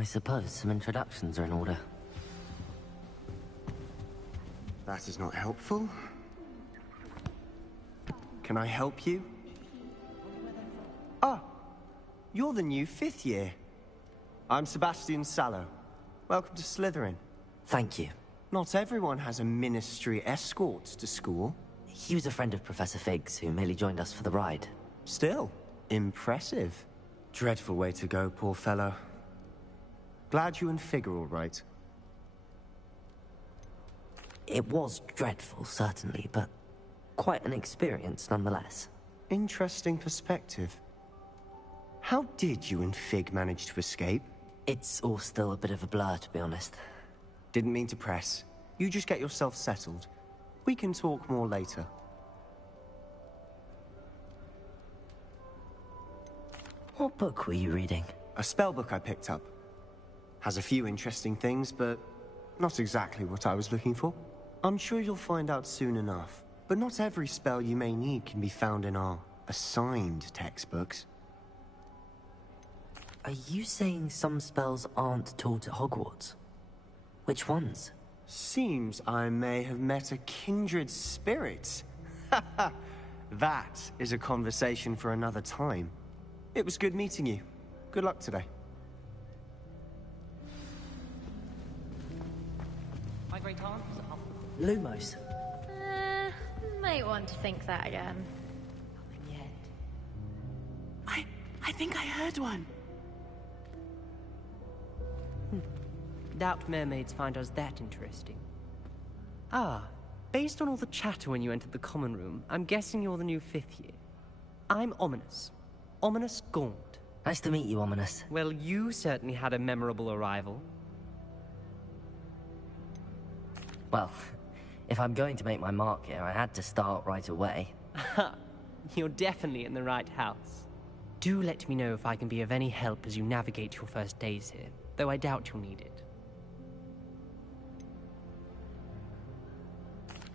I suppose some introductions are in order. That is not helpful. Can I help you? Ah, you're the new 5th year. I'm Sebastian Sallow. Welcome to Slytherin. Thank you. Not everyone has a ministry escort to school. He was a friend of Professor Fig's who merely joined us for the ride. Still, impressive. Dreadful way to go, poor fellow. Glad you and Fig are all right. It was dreadful, certainly, but quite an experience nonetheless. Interesting perspective. How did you and Fig manage to escape? It's all still a bit of a blur, to be honest. Didn't mean to press. You just get yourself settled. We can talk more later. What book were you reading? A spell book I picked up. Has a few interesting things, but not exactly what I was looking for. I'm sure you'll find out soon enough. But not every spell you may need can be found in our assigned textbooks. Are you saying some spells aren't taught at Hogwarts? Which ones? Seems I may have met a kindred spirit. That is a conversation for another time. It was good meeting you. Good luck today. My great aunt was a Lumos. Might want to think that again. Nothing yet. I think I heard one. Doubt mermaids find us that interesting. Ah, based on all the chatter when you entered the common room, I'm guessing you're the new 5th year. I'm Ominous. Ominous Gaunt. Nice to meet you, Ominous. Well, you certainly had a memorable arrival. Well, if I'm going to make my mark here, I had to start right away. You're definitely in the right house. Do let me know if I can be of any help as you navigate your first days here, though I doubt you'll need it.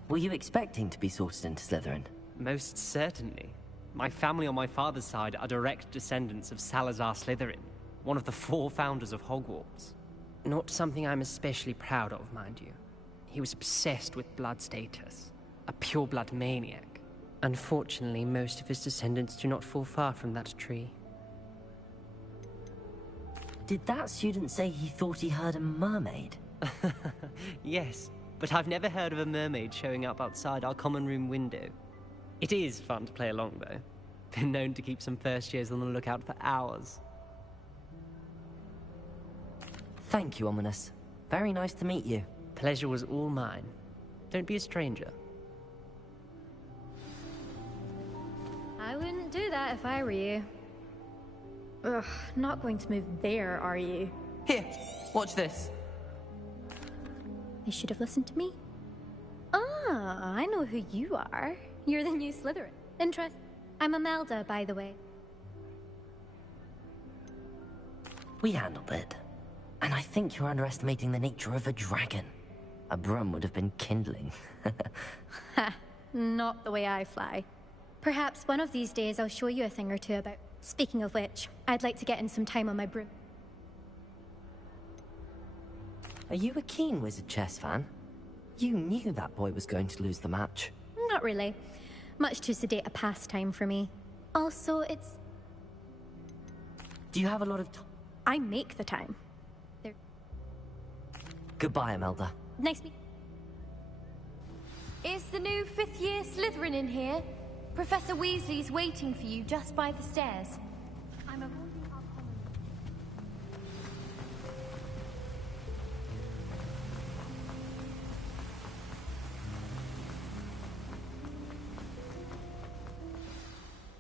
Were you expecting to be sorted into Slytherin? Most certainly. My family on my father's side are direct descendants of Salazar Slytherin, one of the 4 founders of Hogwarts. Not something I'm especially proud of, mind you. He was obsessed with blood status, a pure-blood maniac. Unfortunately, most of his descendants do not fall far from that tree. Did that student say he thought he heard a mermaid? Yes, but I've never heard of a mermaid showing up outside our common room window. It is fun to play along, though. Been known to keep some first years on the lookout for hours. Thank you, Ominous. Very nice to meet you. Pleasure was all mine. Don't be a stranger. I wouldn't do that if I were you. Ugh, not going to move there, are you? Here, watch this. They should have listened to me. Ah, I know who you are. You're the new Slytherin. Interest. I'm Imelda, by the way. We handled it. And I think you're underestimating the nature of a dragon. A broom would have been kindling. Ha, not the way I fly. Perhaps one of these days I'll show you a thing or two about. Speaking of which, I'd like to get in some time on my broom. Are you a keen Wizard Chess fan? You knew that boy was going to lose the match. Not really. Much too sedate a pastime for me. Also, it's... Do you have a lot of time? I make the time. Goodbye, Imelda. Nice meet. Is the new 5th year Slytherin in here? Professor Weasley's waiting for you just by the stairs. I'm avoiding our common room.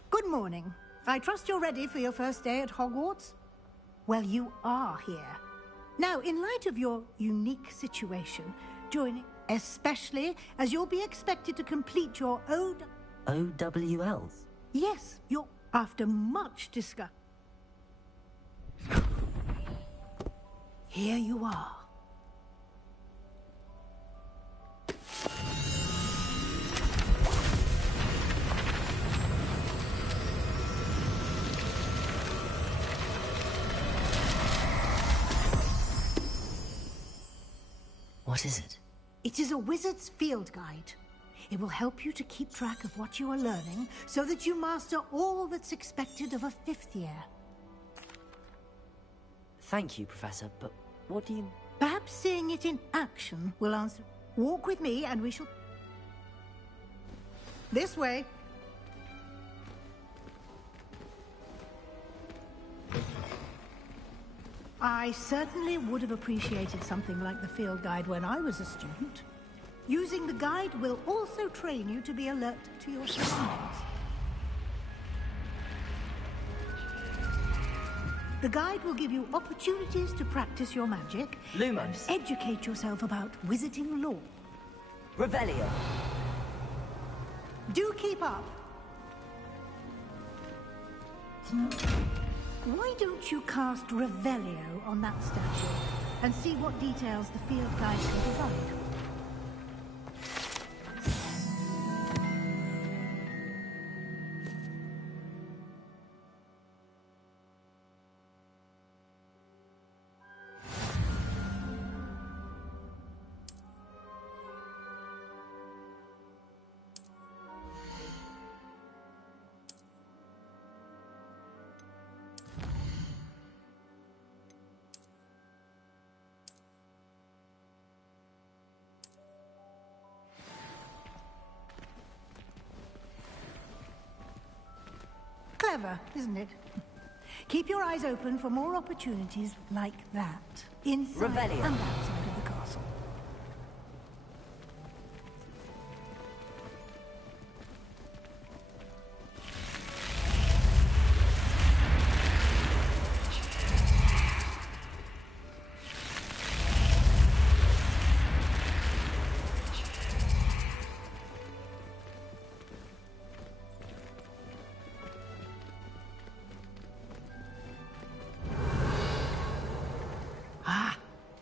Good morning. I trust you're ready for your first day at Hogwarts? Well, you are here. Now, in light of your unique situation, joining, especially as you'll be expected to complete your OWLs? Yes, you're after much discussion. Here you are. What is it? It is a wizard's field guide. It will help you to keep track of what you are learning so that you master all that's expected of a 5th year. Thank you, Professor, but what do you... Perhaps seeing it in action will answer. Walk with me and we shall... This way. I certainly would have appreciated something like the field guide when I was a student. Using the guide will also train you to be alert to your surroundings. The guide will give you opportunities to practice your magic Lumos. and educate yourself about wizarding lore. Revelio. Do keep up. Why don't you cast Revelio on that statue and see what details the field guide can provide? Clever, isn't it? Keep your eyes open for more opportunities like that, inside Revelio. and outside of the castle.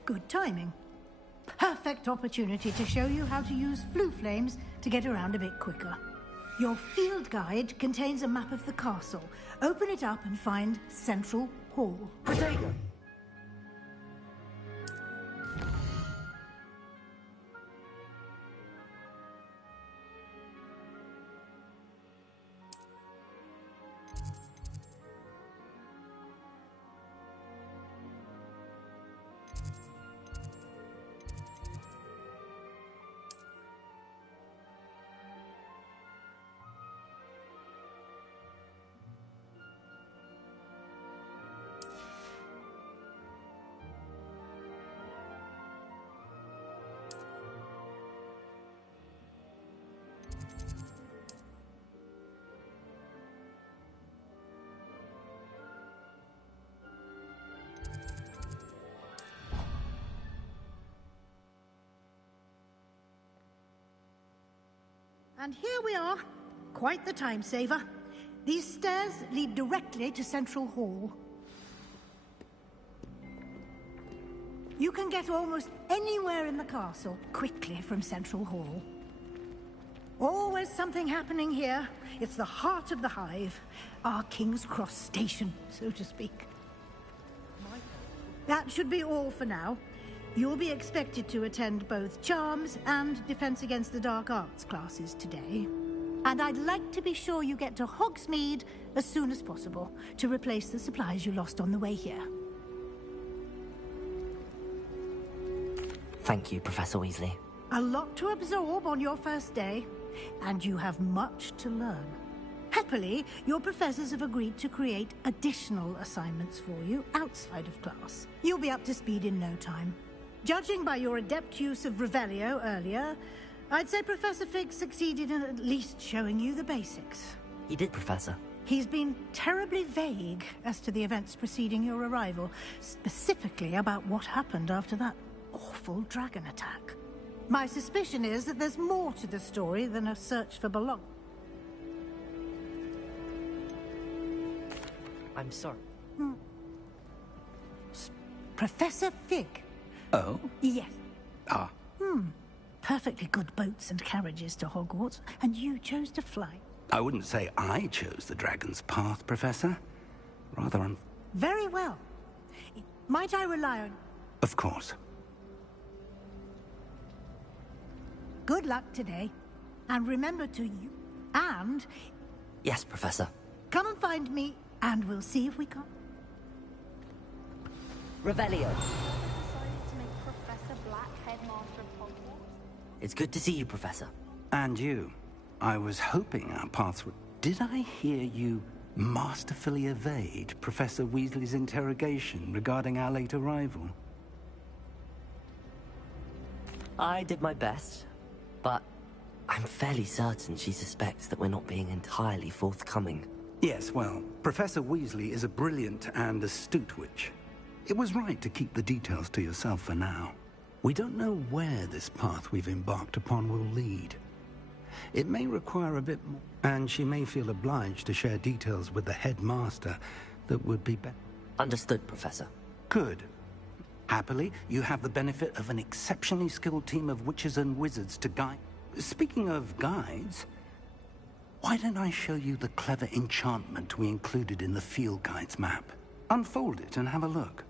Good timing. Perfect opportunity to show you how to use flue flames to get around a bit quicker. Your field guide contains a map of the castle. Open it up and find Central Hall. Protego. And here we are. Quite the time saver. These stairs lead directly to Central Hall. You can get almost anywhere in the castle quickly from Central Hall. Always something happening here. It's the heart of the Hive. Our King's Cross station, so to speak. That should be all for now. You'll be expected to attend both Charms and Defense Against the Dark Arts classes today. And I'd like to be sure you get to Hogsmeade as soon as possible to replace the supplies you lost on the way here. Thank you, Professor Weasley. A lot to absorb on your first day, and you have much to learn. Happily, your professors have agreed to create additional assignments for you outside of class. You'll be up to speed in no time. Judging by your adept use of Revelio earlier, I'd say Professor Fig succeeded in at least showing you the basics. He did, Professor. He's been terribly vague as to the events preceding your arrival, specifically about what happened after that awful dragon attack. My suspicion is that there's more to the story than a search for belonging. I'm sorry. Professor Fig? Oh? Yes. Ah. Perfectly good boats and carriages to Hogwarts, and you chose to fly. I wouldn't say I chose the dragon's path, Professor. Rather, Very well. Might I rely on... Of course. Good luck today. And remember to you. And Yes, Professor. come and find me, and we'll see if we can. Revelio. Decided to make Professor Black headmaster of Hogwarts? It's good to see you, Professor. And you. I was hoping our paths would... Did I hear you masterfully evade Professor Weasley's interrogation regarding our late arrival? I did my best, but I'm fairly certain she suspects that we're not being entirely forthcoming. Yes, well, Professor Weasley is a brilliant and astute witch. It was right to keep the details to yourself for now. We don't know where this path we've embarked upon will lead. It may require a bit more, and she may feel obliged to share details with the headmaster that would be better. Understood, Professor. Good. Happily, you have the benefit of an exceptionally skilled team of witches and wizards to guide. Speaking of guides, why don't I show you the clever enchantment we included in the field guide's map? Unfold it and have a look.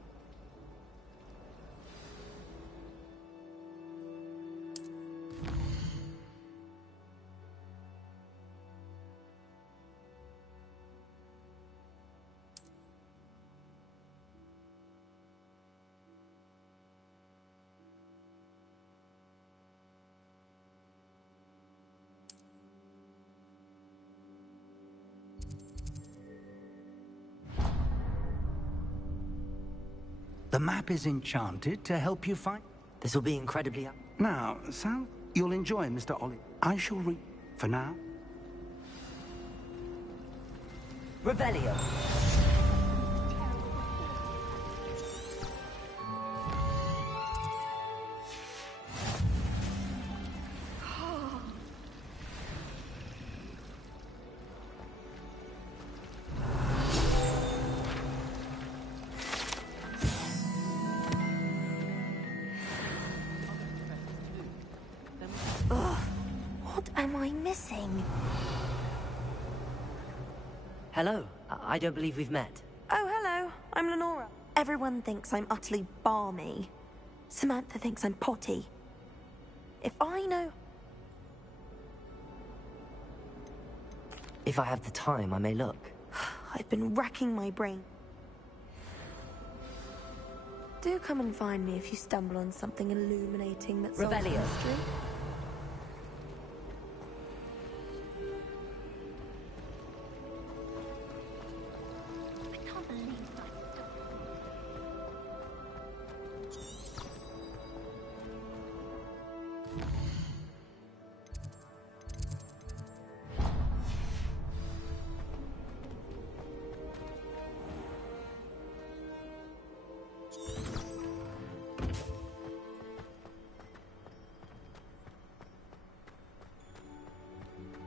The map is enchanted to help you find... This will be incredibly... Now, Sal, you'll enjoy Mr. Ollie. I shall read... For now. Revelio. What am I missing? Hello. I don't believe we've met. Oh, hello. I'm Lenora. Everyone thinks I'm utterly balmy. Samantha thinks I'm potty. If I know... If I have the time, I may look. I've been racking my brain. Do come and find me if you stumble on something illuminating that solves the Revelio. mystery. I can't believe that.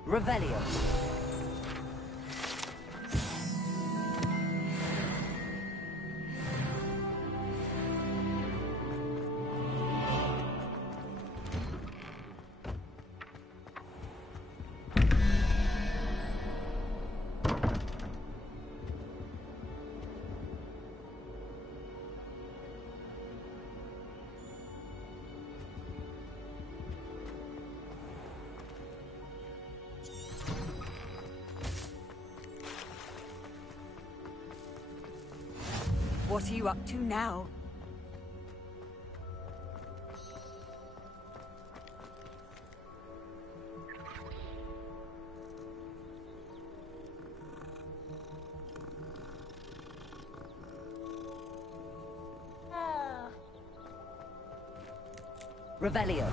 Revelio. What are you up to now? Revelio.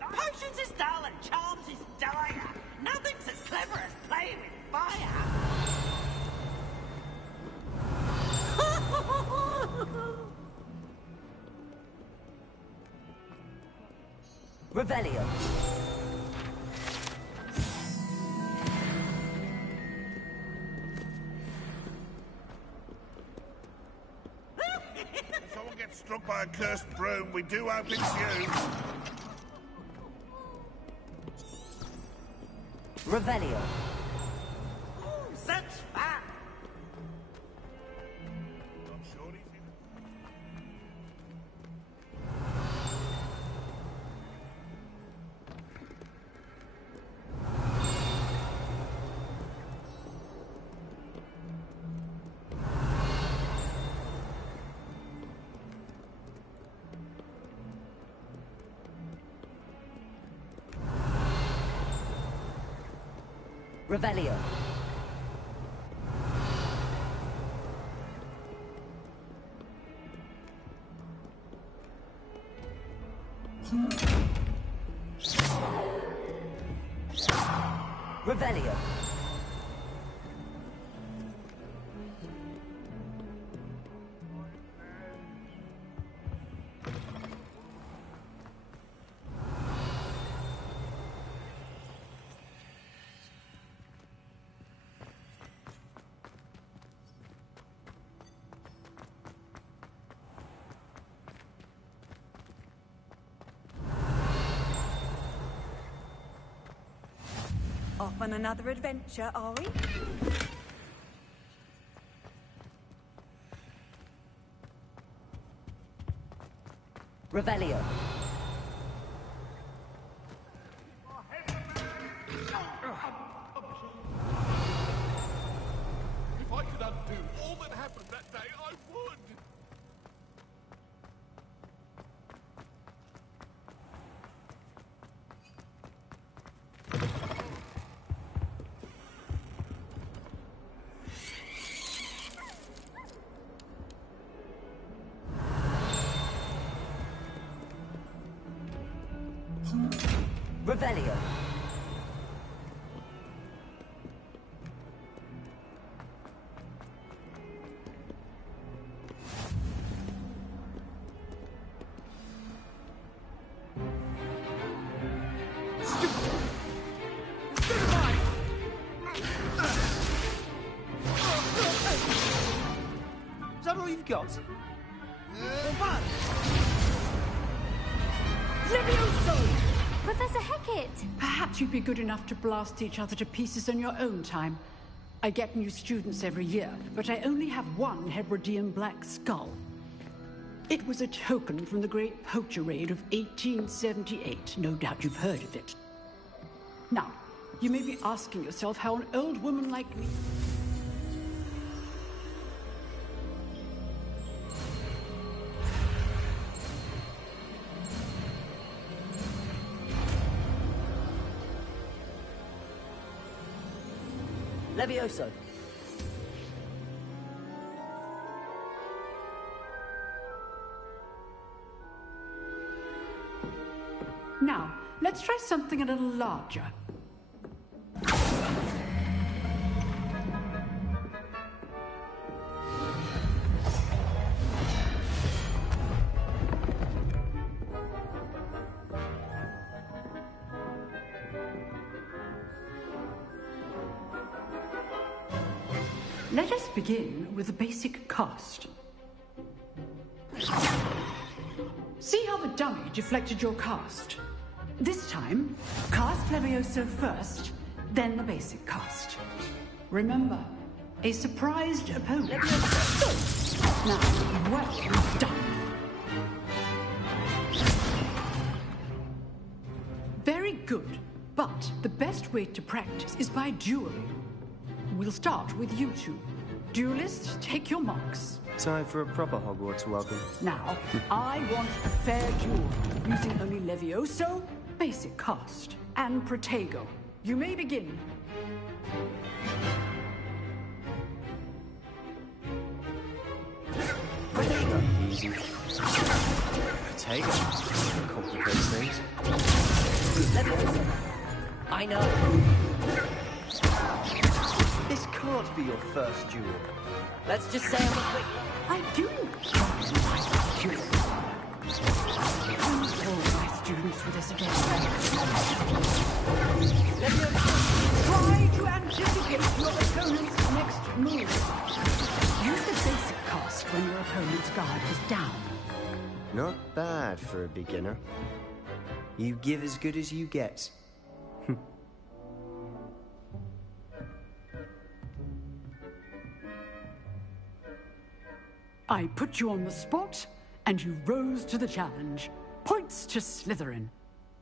Potions is dull and charms is dire. Nothing's as clever as playing with fire. Revelio. Someone gets struck by a cursed broom. We do hope it's you. Revelio. Such fun! I'm sure he's in. Revelio. Revelio. Off on another adventure, are we? Revelio. If I could undo all that happened that day, I would. Revelio. Is that all you've got? Professor Hecat! Perhaps you'd be good enough to blast each other to pieces in your own time. I get new students every year, but I only have one Hebridean black skull. It was a token from the Great Poacher Raid of 1878. No doubt you've heard of it. Now, you may be asking yourself how an old woman like me... Levioso. Now, let's try something a little larger. Let us begin with the basic cast. See how the dummy deflected your cast? This time, cast Levioso first, then the basic cast. Remember, a surprised opponent. Now, well done. Very good, but the best way to practice is by dueling. We'll start with you two. Duelists, take your marks. Time for a proper Hogwarts welcome. Now, I want a fair duel, using only Levioso, basic cast, and Protego. You may begin. Easy. Protego. Complicates things. Levioso. I know. This can't be your first duel. Let's just say I'm a quick... I do. All my students for this again. Try to anticipate your opponent's next move. Use the basic cast when your opponent's guard is down. Not bad for a beginner. You give as good as you get. I put you on the spot, and you rose to the challenge. Points to Slytherin.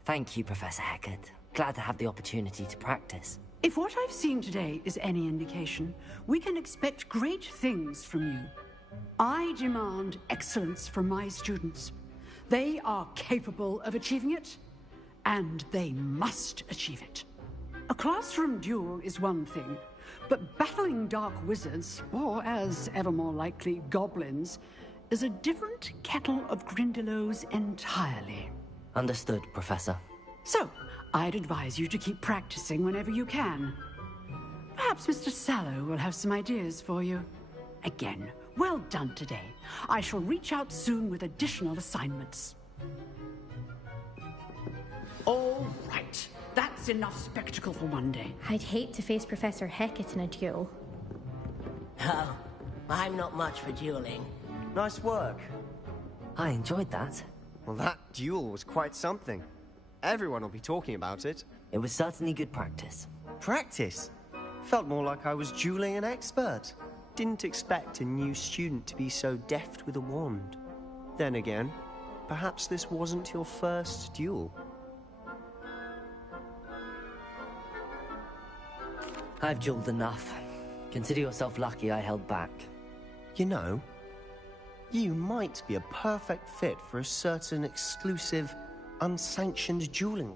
Thank you, Professor Hecat. Glad to have the opportunity to practice. If what I've seen today is any indication, we can expect great things from you. I demand excellence from my students. They are capable of achieving it, and they must achieve it. A classroom duel is one thing, but battling dark wizards, or as ever more likely, goblins, is a different kettle of Grindylows entirely. Understood, Professor. So, I'd advise you to keep practicing whenever you can. Perhaps Mr. Sallow will have some ideas for you. Again, well done today. I shall reach out soon with additional assignments. All right. That's enough spectacle for one day. I'd hate to face Professor Hecat in a duel. Oh, I'm not much for dueling. Nice work. I enjoyed that. Well, that duel was quite something. Everyone will be talking about it. It was certainly good practice. Practice? Felt more like I was dueling an expert. Didn't expect a new student to be so deft with a wand. Then again, perhaps this wasn't your first duel. I've dueled enough. Consider yourself lucky I held back. You know, you might be a perfect fit for a certain exclusive, unsanctioned dueling.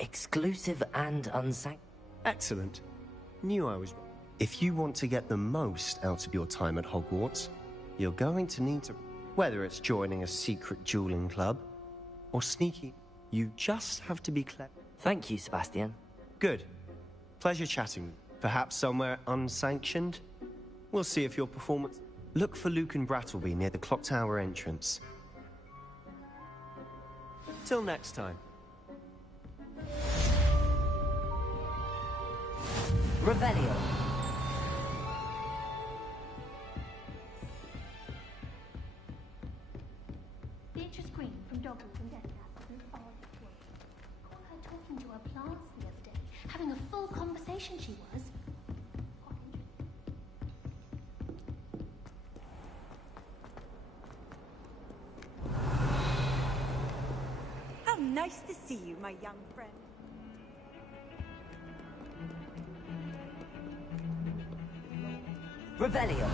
Exclusive and unsanctioned? Excellent. Knew I was... If you want to get the most out of your time at Hogwarts, you're going to need to... Whether it's joining a secret dueling club, or sneaky, you just have to be clever. Thank you, Sebastian. Good. Pleasure chatting. Perhaps somewhere unsanctioned? We'll see if your performance... Look for Luke and Brattleby near the clock tower entrance. Till next time. Revelio. Beatrice Green from Dogwood and Death Cast and odd wood. Caught her talking to her plants the other day. Having a full conversation she was. How nice to see you, my young friend. Revelio.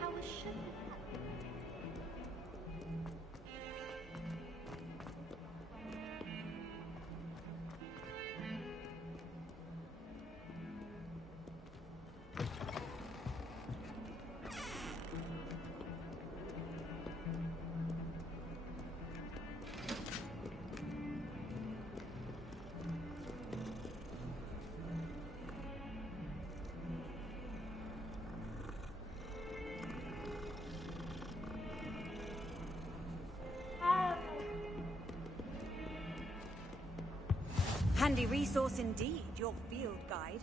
How was she? Handy resource indeed, your field guide.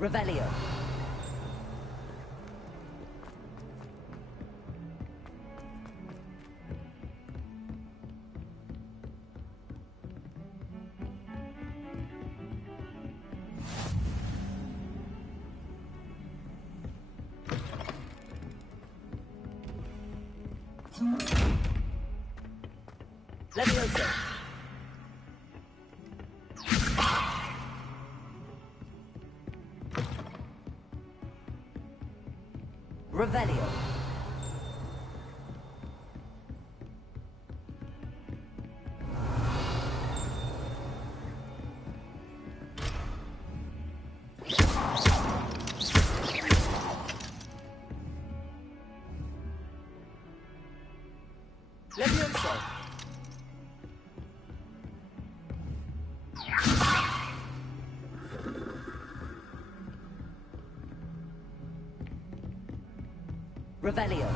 Revelio. Levioso. Revelio. Levioso. Revelio.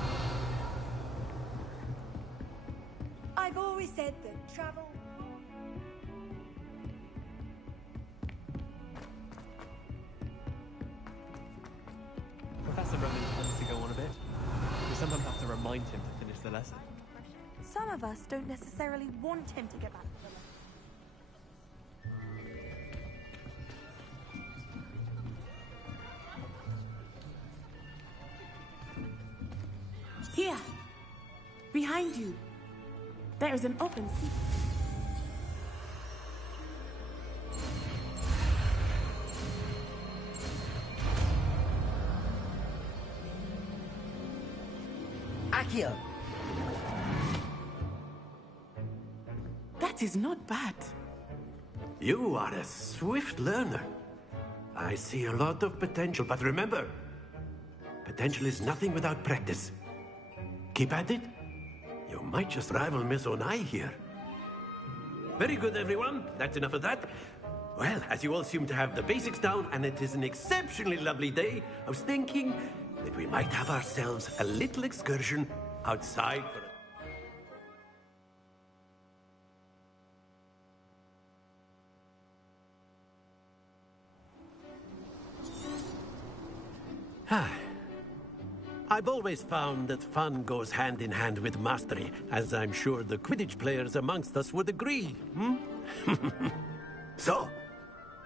I've always said that travel... Professor Roman tends to go on a bit. We sometimes have to remind him to finish the lesson. Some of us don't necessarily want him to get back to the lesson. Here! Behind you! There is an open seat. Accio! That is not bad. You are a swift learner. I see a lot of potential, but remember, potential is nothing without practice. Keep at it. You might just rival Miss Onai here. Very good, everyone. That's enough of that. Well, as you all seem to have the basics down, and it is an exceptionally lovely day, I was thinking that we might have ourselves a little excursion outside for I've always found that fun goes hand in hand with mastery, as I'm sure the Quidditch players amongst us would agree, hmm? So,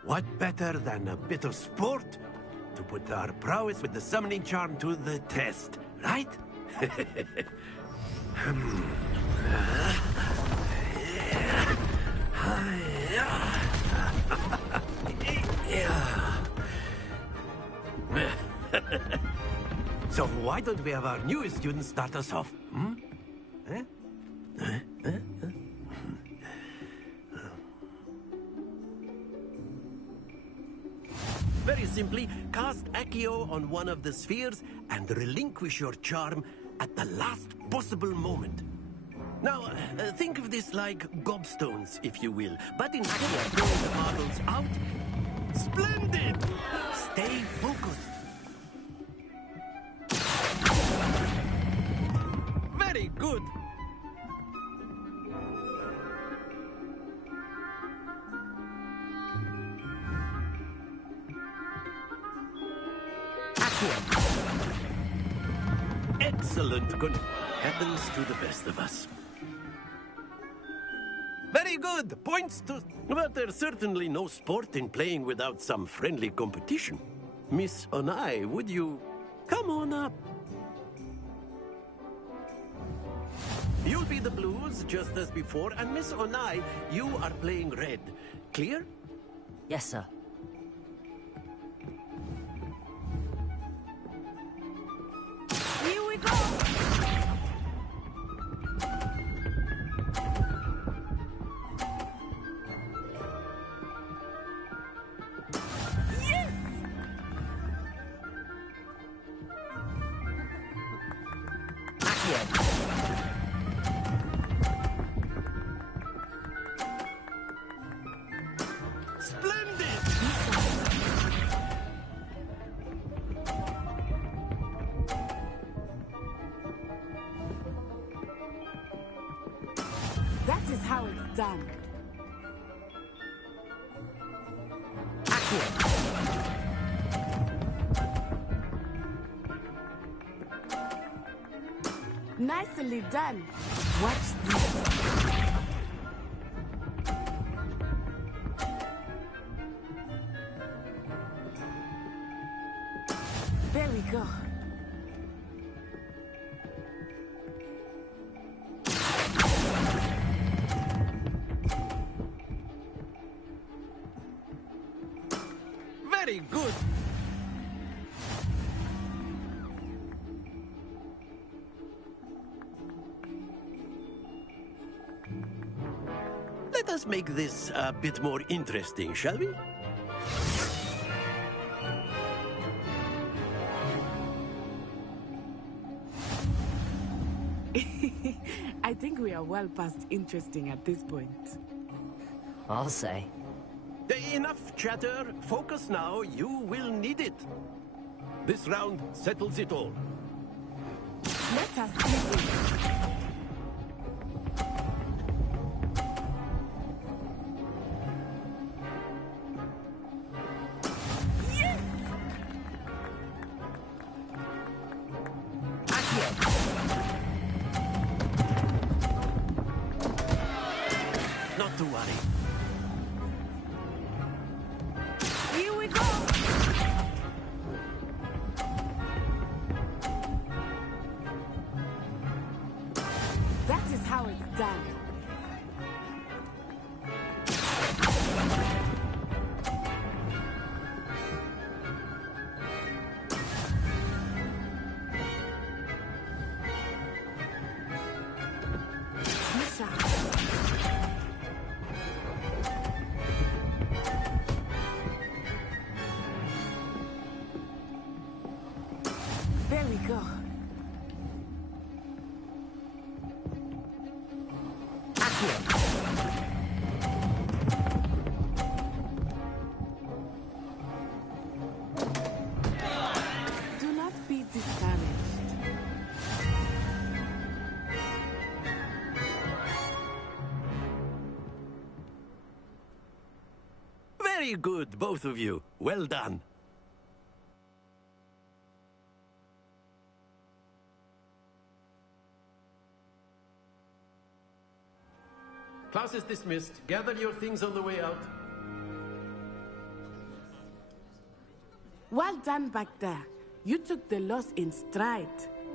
what better than a bit of sport to put our prowess with the summoning charm to the test, right? So why don't we have our newest student start us off? Hmm? Very simply, cast Accio on one of the spheres and relinquish your charm at the last possible moment. Now, think of this like gobstones, if you will. But instead of throwing the marbles out, splendid! Stay focused. Very good. Excellent. Good happens to the best of us. Very good. Points to... But there's certainly no sport in playing without some friendly competition. Miss Onai, would you come on up? You'll be the blues, just as before, and Miss Onai, you are playing red. Clear? Yes, sir. Here we go! Yes! Accio. That is how it's done. Nicely done. Watch this. There we go. Very good. Let us make this a bit more interesting, shall we? I think we are well past interesting at this point. I'll say. Enough chatter. Focus now. You will need it. This round settles it all. Let us begin. Not to worry. Here we go. That is how it's done. Misha. There we go. Do not be discouraged. Very good, both of you. Well done. Class is dismissed. Gather your things on the way out. Well done back there. You took the loss in stride.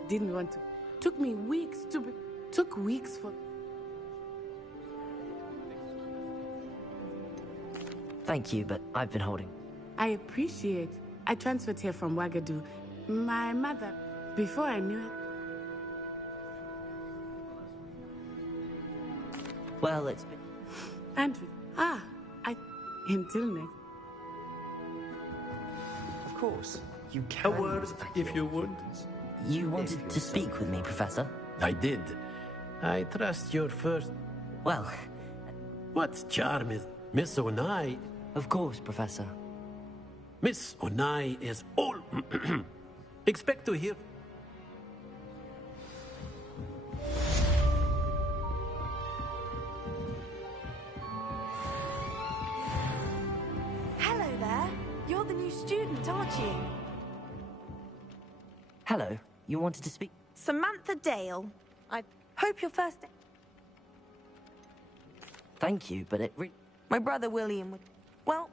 Didn't want to. Took me weeks to be... Took weeks for... Thank you, but I've been holding. I appreciate. I transferred here from Wagadu. My mother, before I knew it... Well, it's been... Andrew. Until next. Of course. You can. A word, if you would. You wanted to speak with me, Professor? I did. I trust your first... Well... What charm is Miss Onai? Of course, Professor. Miss Onai is all... Expect to hear... Hello there. You're the new student, aren't you? Hello. You wanted to speak? Samantha Dale. I hope your first... Thank you, but it My brother William would... Well...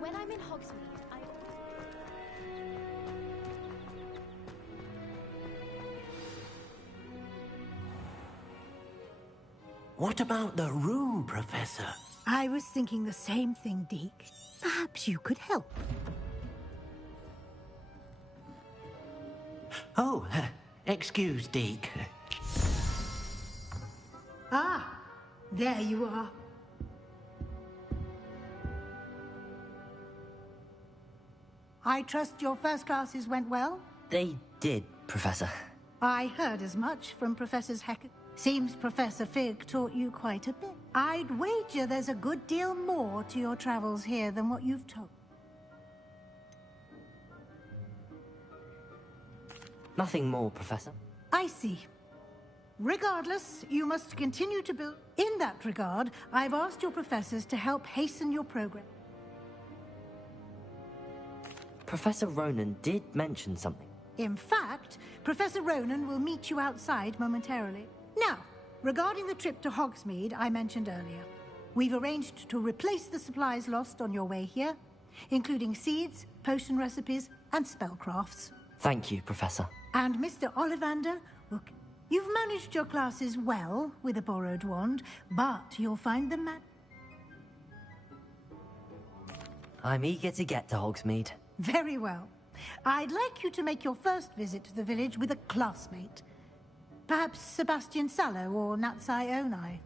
When I'm in Hogsmeade, I... What about the room, Professor? I was thinking the same thing, Deke. Perhaps you could help. Oh, excuse, Deke. Ah, there you are. I trust your first classes went well? They did, Professor. I heard as much from Professors Hackett. Seems Professor Fig taught you quite a bit. I'd wager there's a good deal more to your travels here than what you've told. Nothing more, Professor. I see. Regardless, you must continue to build. In that regard, I've asked your professors to help hasten your program. Professor Ronan did mention something. In fact, Professor Ronan will meet you outside momentarily. Now, regarding the trip to Hogsmeade I mentioned earlier, we've arranged to replace the supplies lost on your way here, including seeds, potion recipes, and spellcrafts. Thank you, Professor. And Mr. Ollivander, look, you've managed your classes well with a borrowed wand, but you'll find the I'm eager to get to Hogsmeade. Very well. I'd like you to make your first visit to the village with a classmate. Perhaps Sebastian Sallow or Natsai Onai.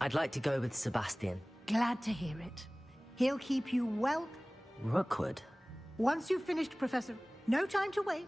I'd like to go with Sebastian. Glad to hear it. He'll keep you well... Rookwood? Once you've finished, Professor, no time to wait.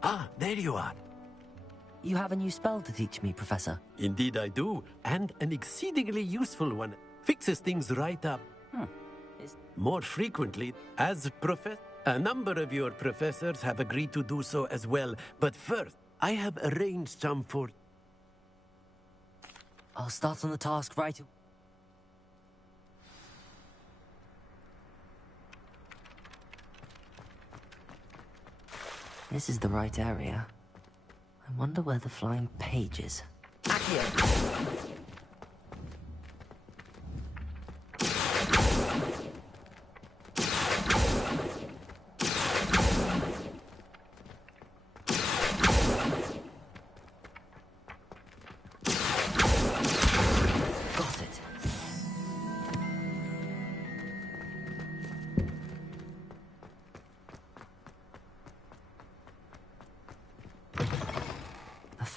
Ah, there you are. You have a new spell to teach me, Professor. Indeed I do, and an exceedingly useful one. Fixes things right up. More frequently, as a number of your professors have agreed to do so as well. But first, I have arranged some for... I'll start on the task right away. This is the right area. I wonder where the flying page is. Accio!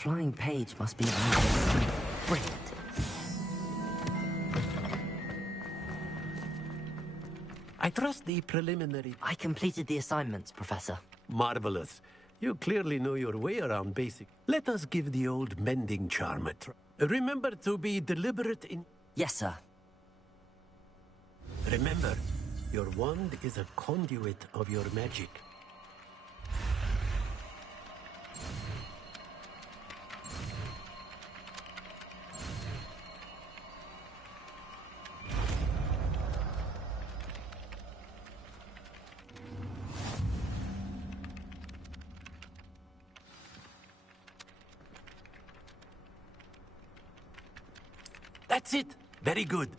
Flying page must be amazing. Brilliant. I trust the preliminary... I completed the assignments, Professor. Marvelous. You clearly know your way around basic. Let us give the old mending charm a try. Remember to be deliberate in... Yes, sir. Remember, your wand is a conduit of your magic. That's it. Very good.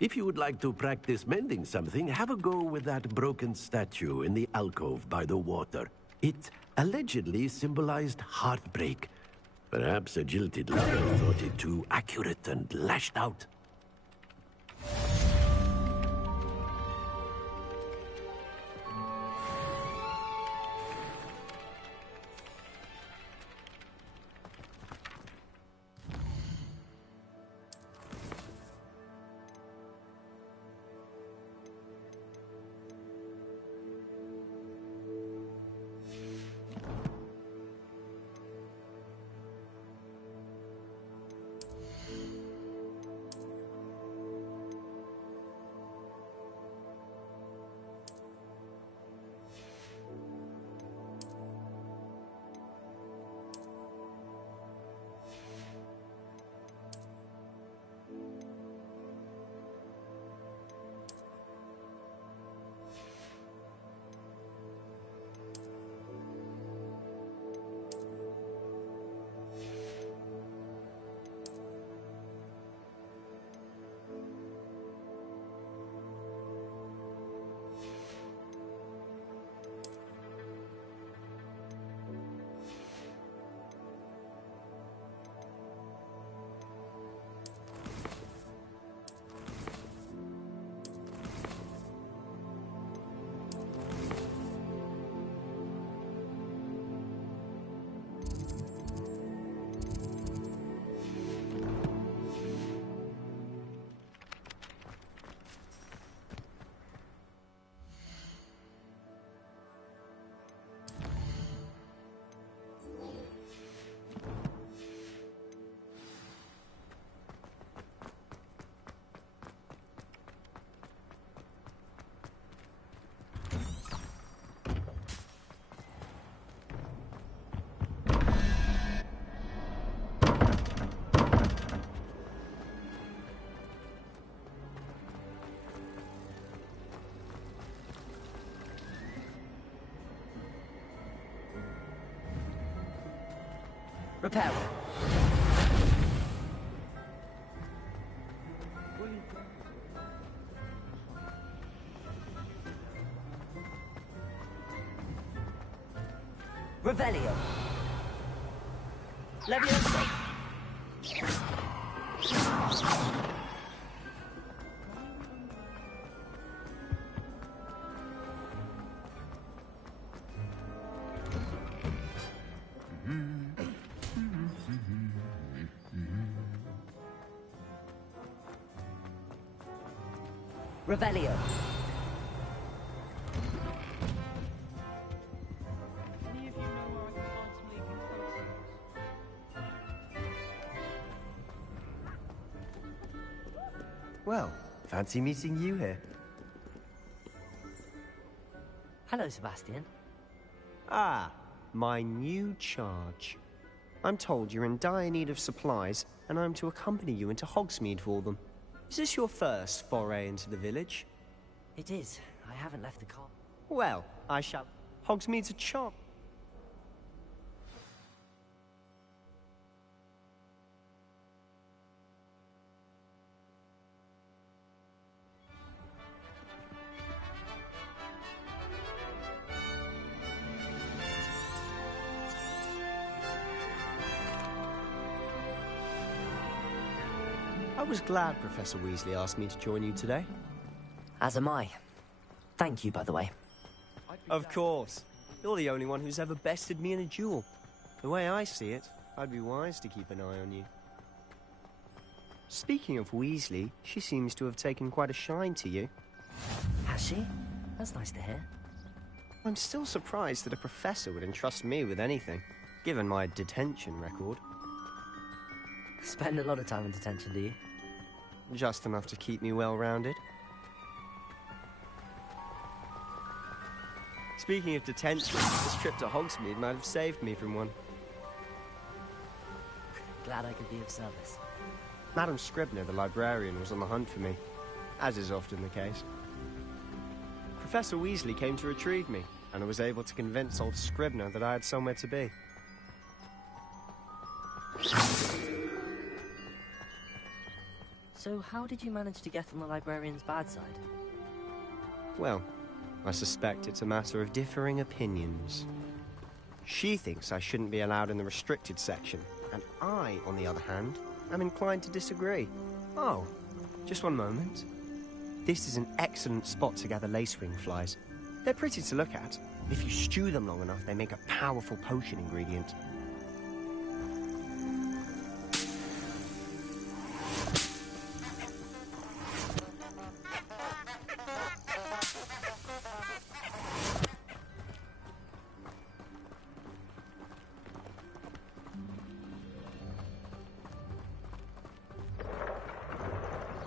If you would like to practice mending something, have a go with that broken statue in the alcove by the water. It allegedly symbolized heartbreak. Perhaps a jilted lover thought it too accurate and lashed out. Repel. Revelio. Leviosa. Revelio. Well, fancy meeting you here. Hello, Sebastian. Ah, my new charge. I'm told you're in dire need of supplies, and I'm to accompany you into Hogsmeade for them. Is this your first foray into the village? It is. I haven't left the car. Well, I shall. Hogsmeade's a charm. I was glad Professor Weasley asked me to join you today. As am I. Thank you, by the way. Of course. You're the only one who's ever bested me in a duel. The way I see it, I'd be wise to keep an eye on you. Speaking of Weasley, she seems to have taken quite a shine to you. Has she? That's nice to hear. I'm still surprised that a professor would entrust me with anything, given my detention record. Spend a lot of time in detention, do you? Just enough to keep me well-rounded. Speaking of detention, this trip to Hogsmeade might have saved me from one. Glad I could be of service. Madam Scribner, the librarian, was on the hunt for me, as is often the case. Professor Weasley came to retrieve me, and I was able to convince old Scribner that I had somewhere to be. So how did you manage to get on the librarian's bad side? Well, I suspect it's a matter of differing opinions. She thinks I shouldn't be allowed in the restricted section, and I, on the other hand, am inclined to disagree. Oh, just one moment. This is an excellent spot to gather lacewing flies. They're pretty to look at. If you stew them long enough, they make a powerful potion ingredient.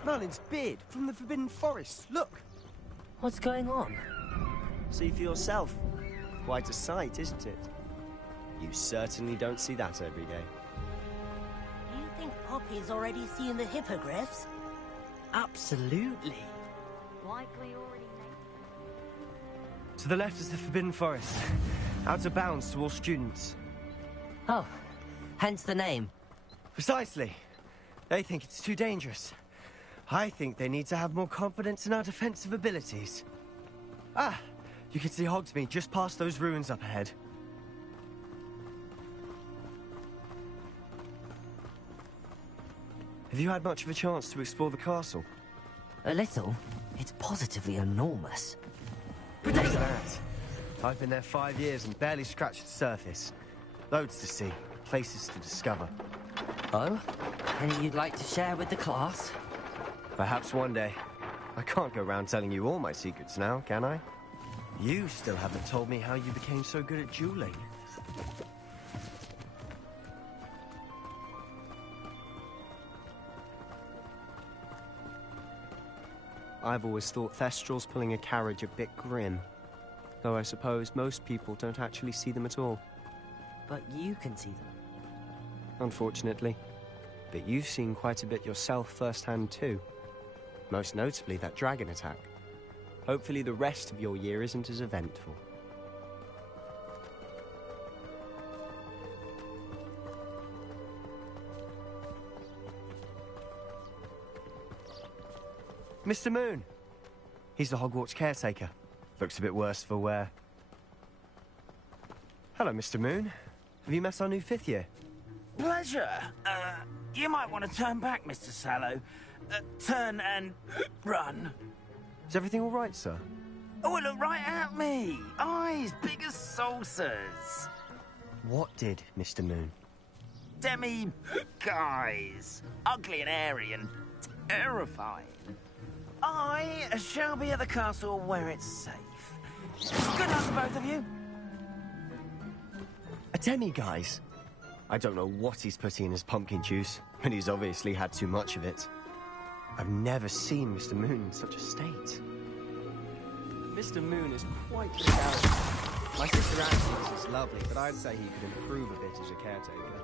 Merlin's beard from the Forbidden Forest. Look! What's going on? See for yourself. Quite a sight, isn't it? You certainly don't see that every day. You think Poppy's already seen the hippogriffs? Absolutely. Likely already To the left is the Forbidden Forest. Out of bounds to all students. Oh, hence the name. Precisely. They think it's too dangerous. I think they need to have more confidence in our defensive abilities. Ah, you can see Hogsmeade just past those ruins up ahead. Have you had much of a chance to explore the castle? A little. It's positively enormous. What's that? I've been there 5 years and barely scratched the surface. Loads to see, places to discover. Oh? Any you'd like to share with the class? Perhaps one day. I can't go around telling you all my secrets now, can I? You still haven't told me how you became so good at dueling. I've always thought Thestrals pulling a carriage a bit grim. Though I suppose most people don't actually see them at all. But you can see them. Unfortunately. But you've seen quite a bit yourself firsthand too. Most notably that dragon attack. Hopefully the rest of your year isn't as eventful. 。Mr. Moon. He's the Hogwarts caretaker. Looks a bit worse for wear. Hello, Mr. Moon. Have you met our new 5th year? Pleasure. You might want to turn back, Mr. Sallow. Turn and run. Is everything all right, sir? Oh, look right at me. Eyes big as saucers. What did, Mr. Moon? Guys. Ugly and hairy and terrifying. I shall be at the castle where it's safe. Good luck to both of you. A demi-guise? I don't know what he's putting in his pumpkin juice, but he's obviously had too much of it. I've never seen Mr. Moon in such a state. Mr. Moon is quite the character. My sister Alice is lovely, but I'd say he could improve a bit as a caretaker.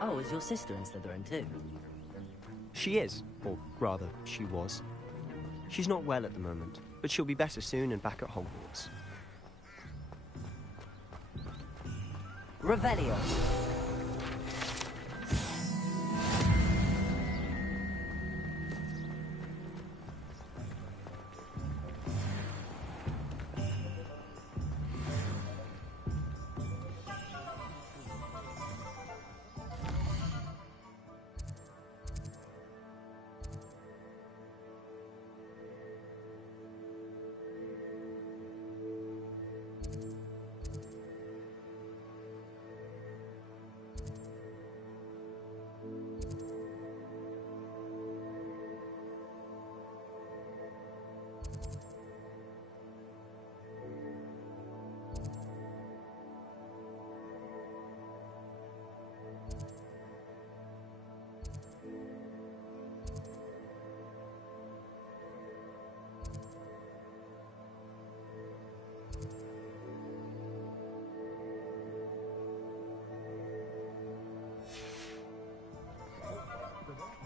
Oh, is your sister in Slytherin too? She is, or rather, she was. She's not well at the moment, but she'll be better soon and back at Hogwarts. Revelio.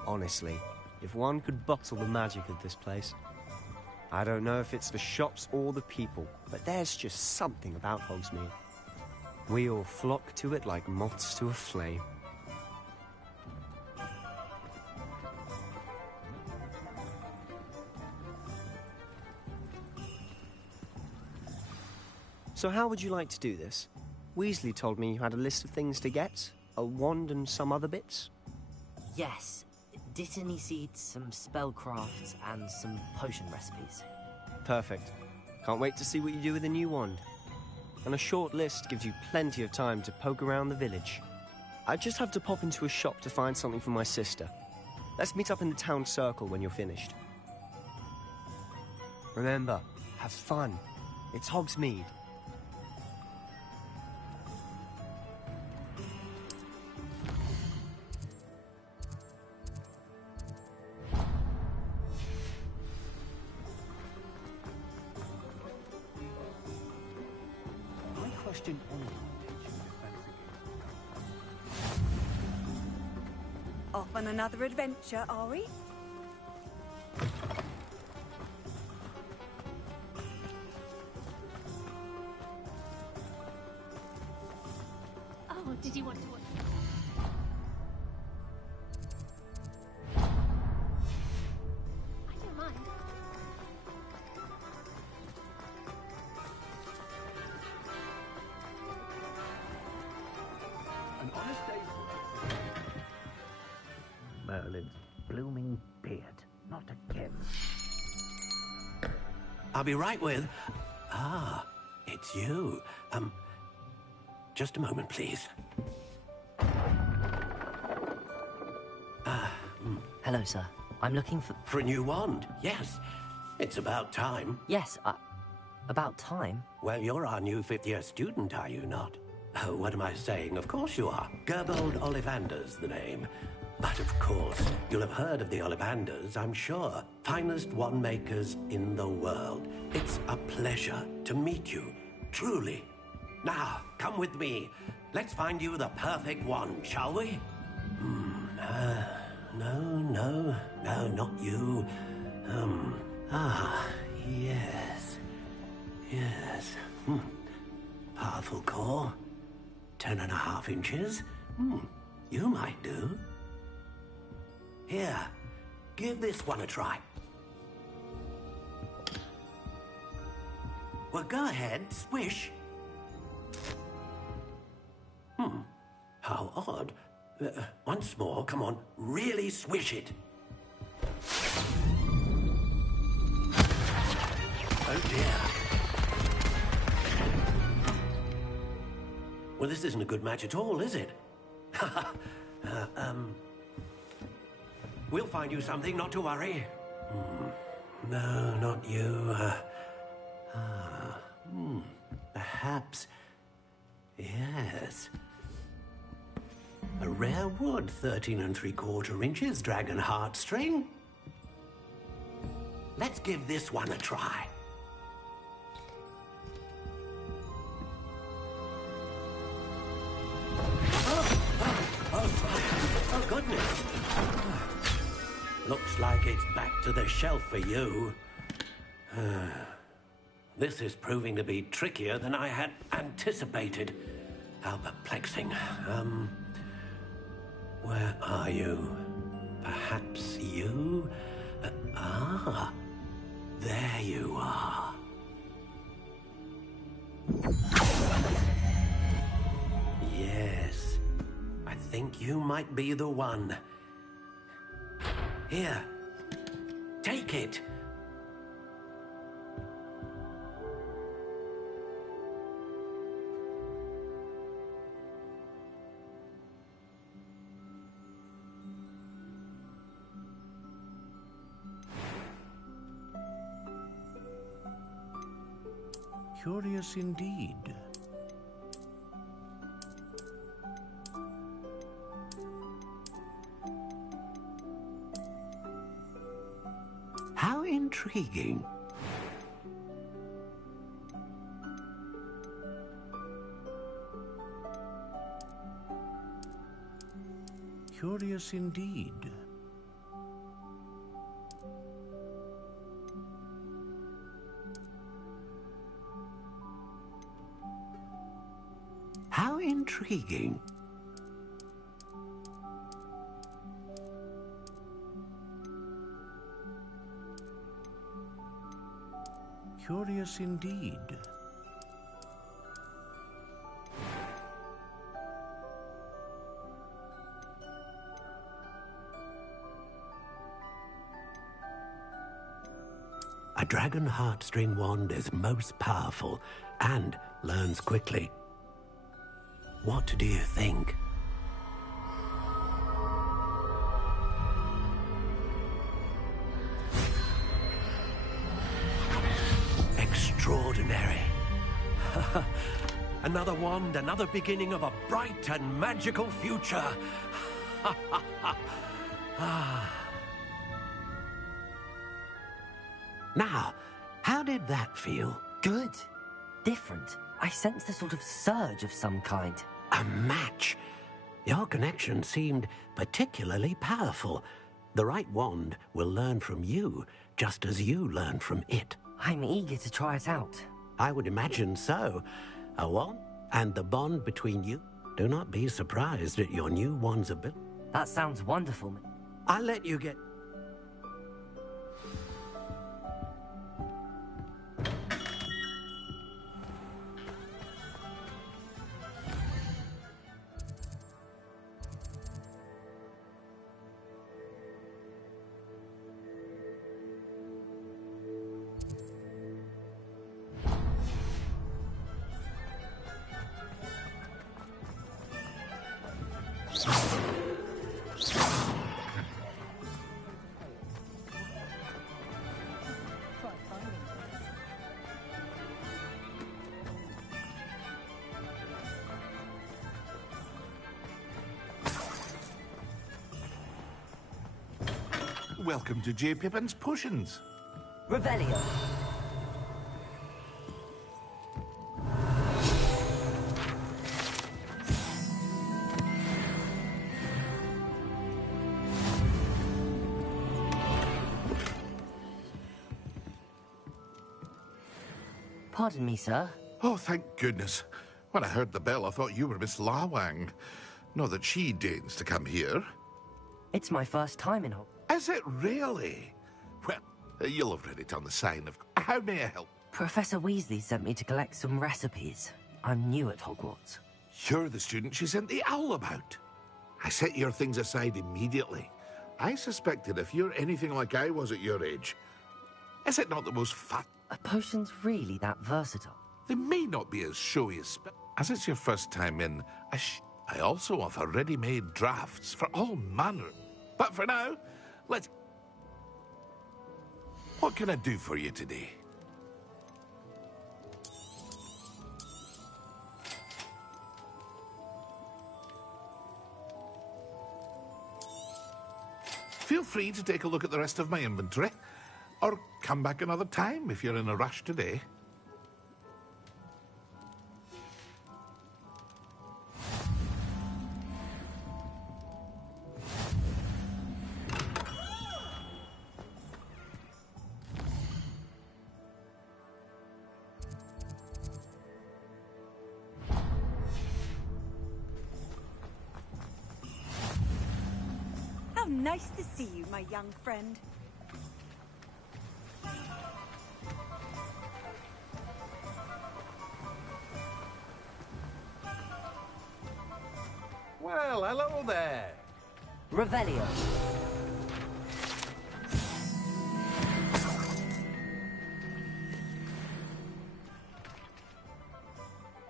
Honestly, if one could bottle the magic of this place. I don't know if it's the shops or the people, but there's just something about Hogsmeade. We all flock to it like moths to a flame. So how would you like to do this? Weasley told me you had a list of things to get, a wand and some other bits. Yes. Dittany seeds, some spellcrafts, and some potion recipes. Perfect. Can't wait to see what you do with the new wand. And a short list gives you plenty of time to poke around the village. I just have to pop into a shop to find something for my sister. Let's meet up in the town circle when you're finished. Remember, have fun. It's Hogsmeade. Off on another adventure, are we? Oh, did you want to watch? I don't mind. An honest day's Merlin's blooming beard. Not again. I'll be right with... Ah, it's you. Just a moment, please. Hello, sir. I'm looking for... For a new wand, yes. It's about time. Yes, about time? Well, you're our new 5th-year student, are you not? Oh, what am I saying? Of course you are. Gerbold Ollivander's the name. But of course, you'll have heard of the Ollivanders, I'm sure. Finest wand makers in the world. It's a pleasure to meet you, truly. Now, come with me. Let's find you the perfect wand, shall we? No, not you. Yes. Powerful core. 10.5 inches. You might do. Here, give this one a try. Well, go ahead, swish. How odd. Once more, come on, really swish it. Oh dear. Well, this isn't a good match at all, is it? We'll find you something, not to worry. No, not you. Perhaps... Yes. A rare wood, 13 3/4 inches, dragon heartstring. Let's give this one a try. Oh, goodness. Looks like it's back to the shelf for you. This is proving to be trickier than I had anticipated. How perplexing. Where are you? Perhaps you? There you are. Yes, I think you might be the one. Here, take it. Curious indeed. How intriguing. Curious indeed. How intriguing. Curious indeed. A dragon heartstring wand is most powerful and learns quickly. What do you think? Extraordinary. Another wand, another beginning of a bright and magical future. Now, how did that feel? Good. Different. I sensed a sort of surge of some kind. A match. Your connection seemed particularly powerful. The right wand will learn from you, just as you learn from it. I'm eager to try it out. I would imagine so. A wand and the bond between you. Do not be surprised at your new wand's ability. That sounds wonderful. I'll let you get... Welcome to J. Pippin's Potions. Revelio. Pardon me, sir. Oh, thank goodness. When I heard the bell, I thought you were Miss Lawang. Not that she deigns to come here. It's my first time in Hogwarts. Is it really? Well, you'll have read it on the sign of... How may I help? Professor Weasley sent me to collect some recipes. I'm new at Hogwarts. You're the student she sent the owl about. I set your things aside immediately. I suspected if you're anything like I was at your age, is it not the most fat? Are potions really that versatile? They may not be as showy as it's your first time in. I also offer ready-made drafts for all manner. But for now, let's... What can I do for you today? Feel free to take a look at the rest of my inventory, or come back another time if you're in a rush today. How nice to see you, my young friend. Well, hello there. Revelio.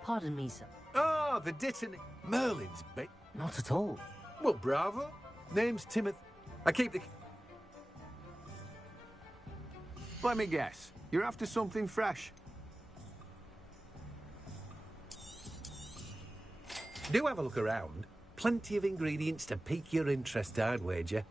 Pardon me, sir. Oh, the detonate. Merlin's bait. Not at all. Well, bravo. Name's Timothy. I keep the... Let me guess. You're after something fresh. Do have a look around. Plenty of ingredients to pique your interest, I'd wager.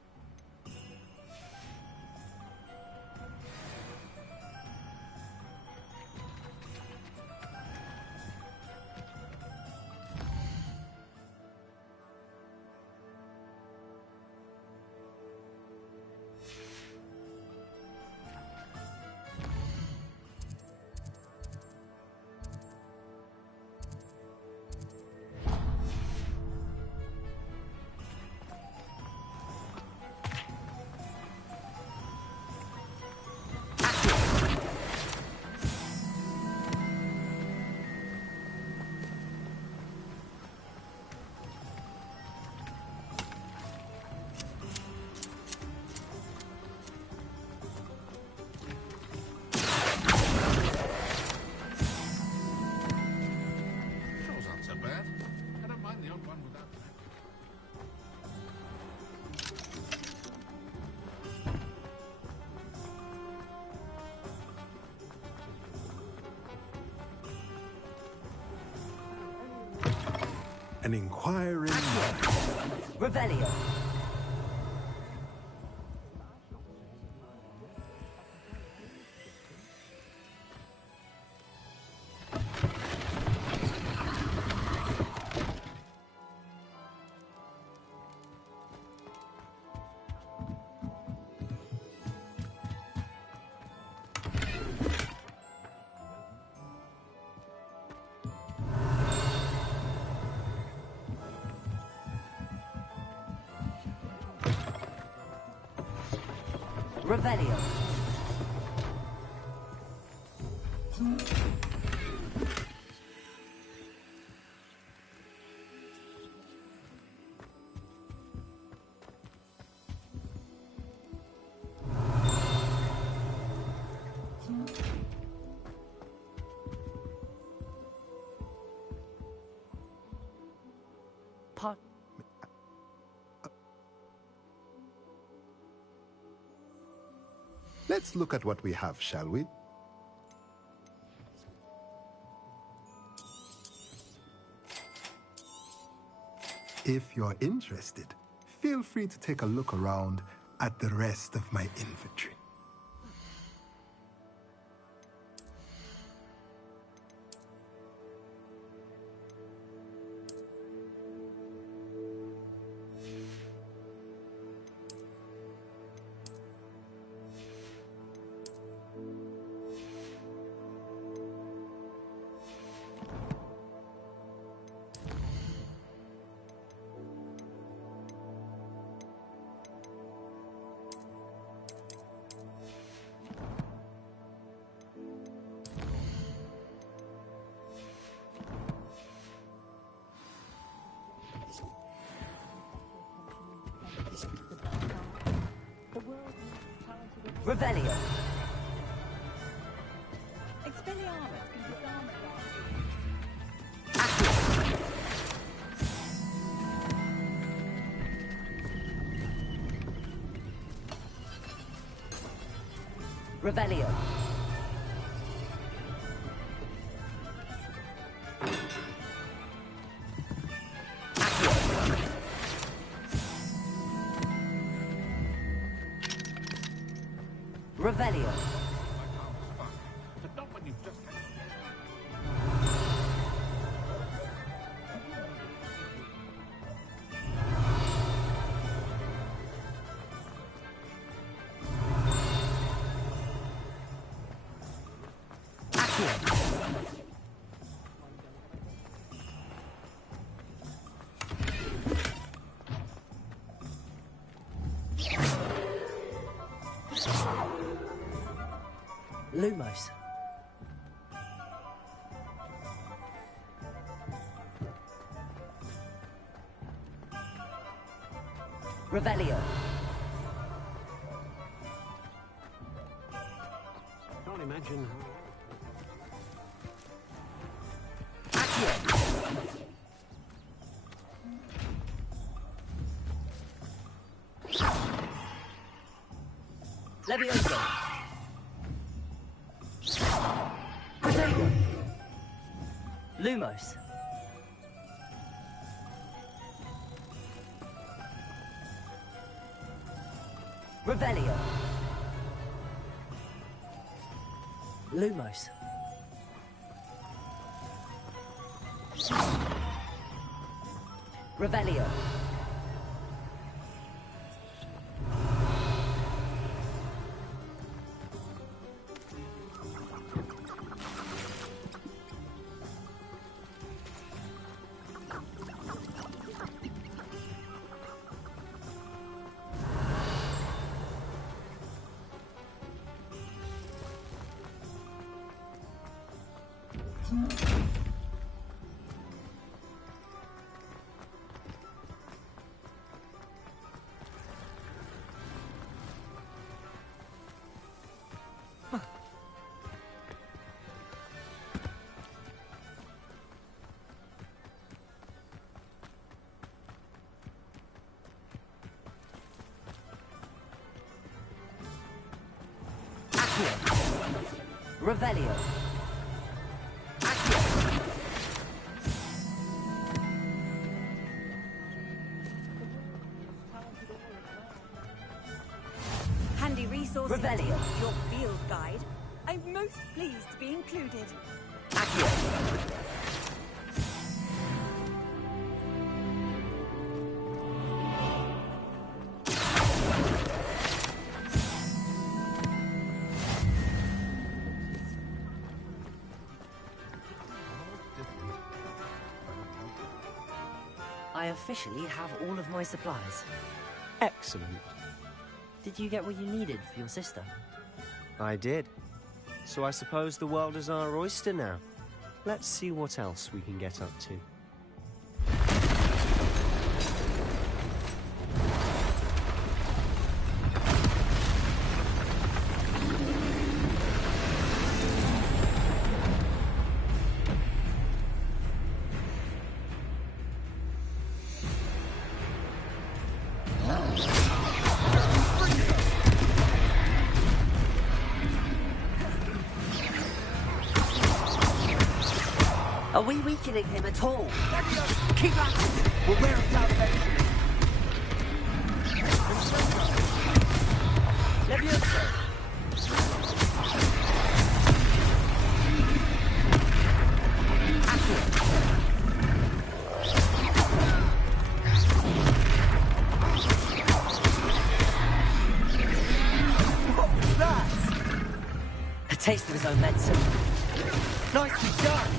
An inquiring mind. Revelio. Revelio. Pot. Let's look at what we have, shall we? If you're interested, feel free to take a look around at the rest of my inventory. Revelio. Expelliarmus can disarm it. Revelio. Revelio. Lumos. Revelio. Can't imagine Levioso. Protego. Lumos. Revelio. Lumos. Revelio. Revelio. Handy resource. Revelio. Your field guide. I'm most pleased to be included. I officially have all of my supplies. Excellent. Did you get what you needed for your sister? I did. So I suppose the world is our oyster now. Let's see what else we can get up to. Are we weakening him at all? Keep at it! We'll wear him down eventually. Levioso. What was that? A taste of his own medicine. Nicely done!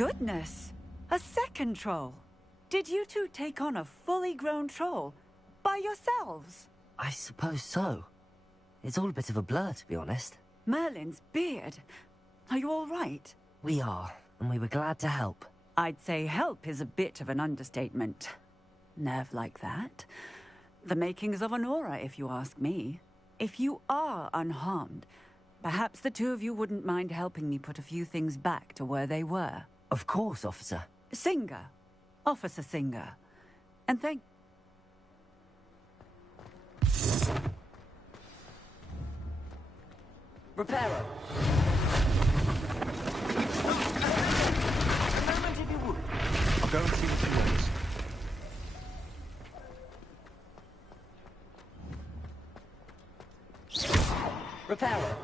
Goodness! A second troll. Did you two take on a fully grown troll by yourselves? I suppose so. It's all a bit of a blur, to be honest. Merlin's beard. Are you all right? We are, and we were glad to help. I'd say help is a bit of an understatement. Nerve like that. The makings of an aura, if you ask me. If you are unharmed, perhaps the two of you wouldn't mind helping me put a few things back to where they were. Of course, officer. Singer. Officer Singer. And thank... Reparo! A moment if you would. I'll go and see what she wants. Reparo!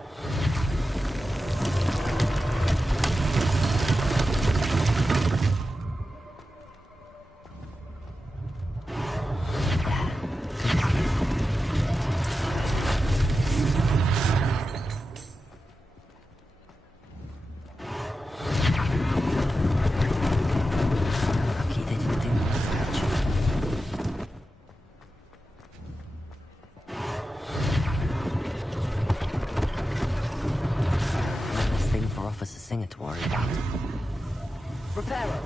Lucky they didn't do more damage. One less thing for Officer Singer to worry about. Reparo!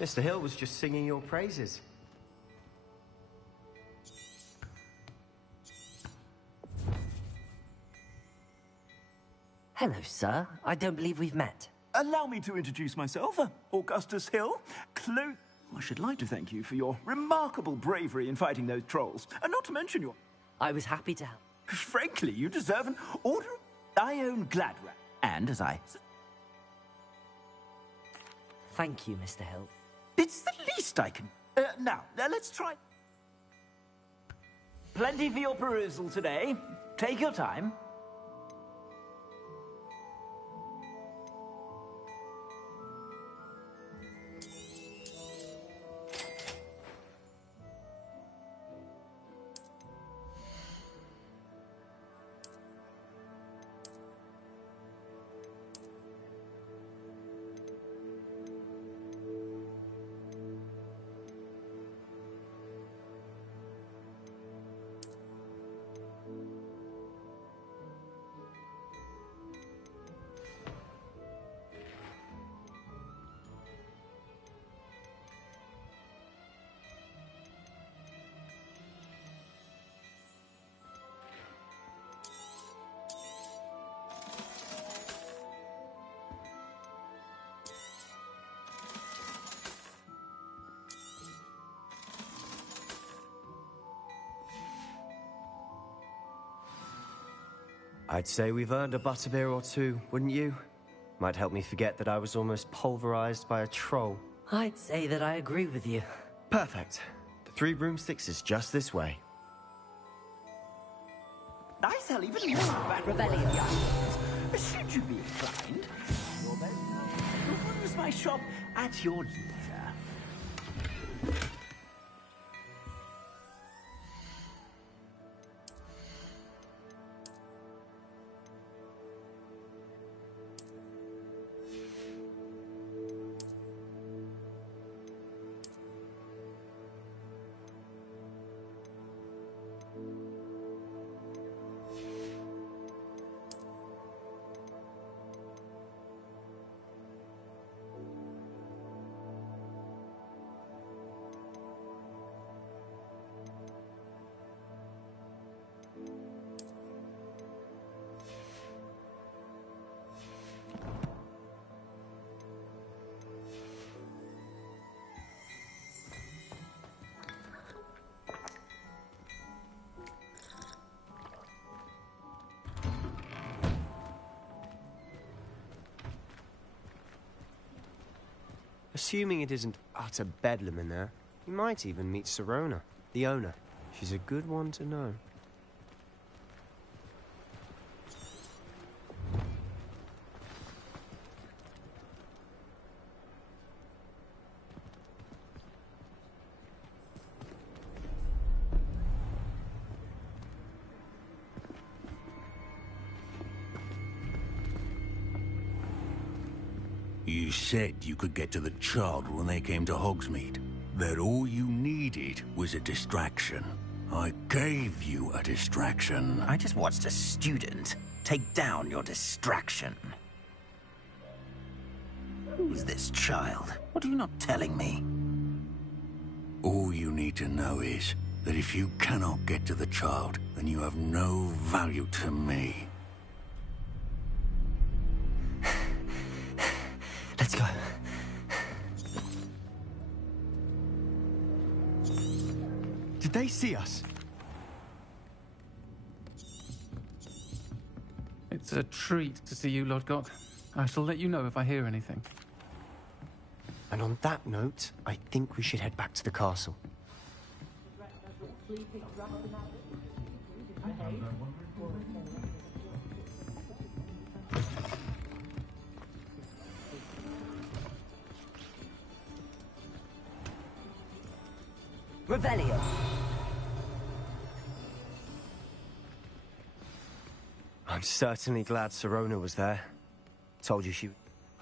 Mr. Hill was just singing your praises. Hello, sir. I don't believe we've met. Allow me to introduce myself, Augustus Hill. I should like to thank you for your remarkable bravery in fighting those trolls, and not to mention your... I was happy to help. Frankly, you deserve an order. I own Gladra, and as I... Thank you, Mr. Hill. It's the least I can... Now, let's try... Plenty for your perusal today. Take your time. I'd say we've earned a butterbeer or two, wouldn't you? Might help me forget that I was almost pulverized by a troll. I'd say that I agree with you. Perfect. The 3 broomsticks is just this way. I sell even more battle items. Should you be inclined, you're most welcome to peruse my shop at your leisure. Assuming it isn't utter bedlam in there, you might even meet Sirona, the owner. She's a good one to know. You said you could get to the child when they came to Hogsmeade. That all you needed was a distraction. I gave you a distraction. I just watched a student take down your distraction. Who's this child? What are you not telling me? All you need to know is that if you cannot get to the child, then you have no value to me. Let's go. Did they see us? It's a treat to see you, Lodgok. I shall let you know if I hear anything. And on that note, I think we should head back to the castle. Revelio. I'm certainly glad Sirona was there. Told you she...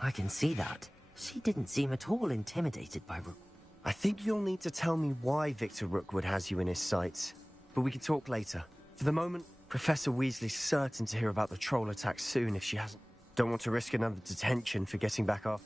I can see that. She didn't seem at all intimidated by Rook. I think you'll need to tell me why Victor Rookwood has you in his sights. But we can talk later. For the moment, Professor Weasley's certain to hear about the troll attack soon if she hasn't. Don't want to risk another detention for getting back off.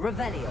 Revelio.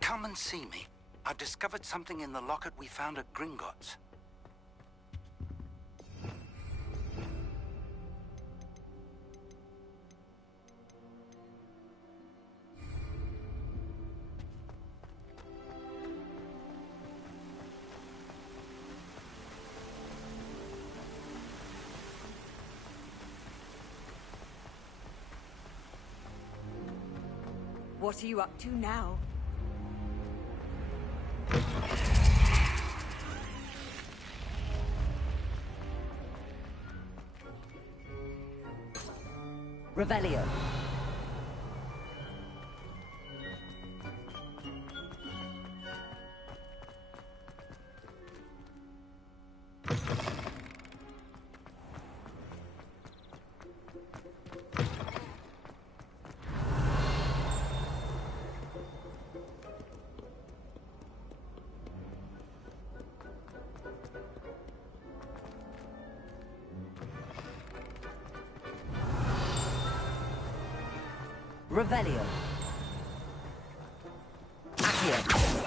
Come and see me. I've discovered something in the locket we found at Gringotts. What are you up to now? Revelio. Revelio. Accio.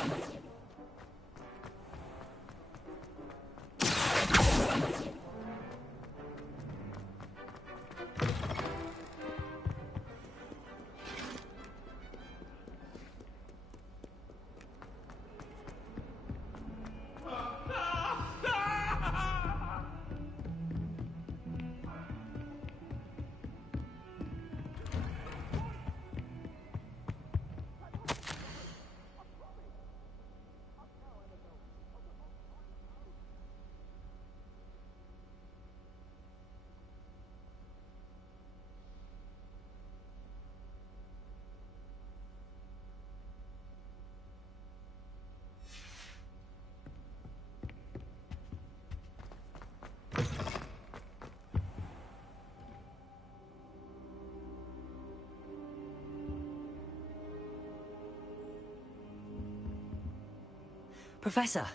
Professor,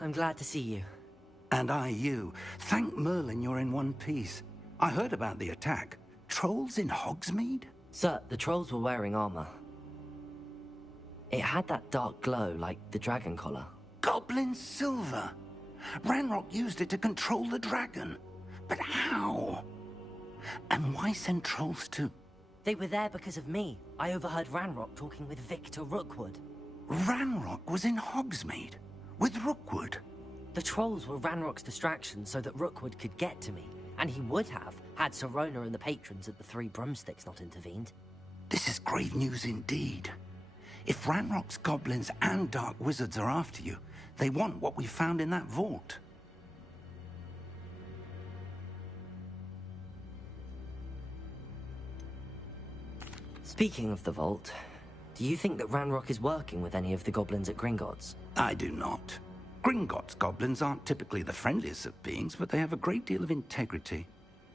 I'm glad to see you. And I you. Thank Merlin you're in one piece. I heard about the attack. Trolls in Hogsmeade? Sir, the trolls were wearing armor. It had that dark glow like the dragon collar. Goblin silver! Ranrock used it to control the dragon. But how? And why send trolls to... They were there because of me. I overheard Ranrock talking with Victor Rookwood. Ranrock was in Hogsmeade? With Rookwood? The trolls were Ranrock's distraction so that Rookwood could get to me. And he would have, had Sirona and the patrons at the Three Broomsticks not intervened. This is grave news indeed. If Ranrock's goblins and dark wizards are after you, they want what we found in that vault. Speaking of the vault, do you think that Ranrock is working with any of the goblins at Gringotts? I do not. Gringotts goblins aren't typically the friendliest of beings, but they have a great deal of integrity.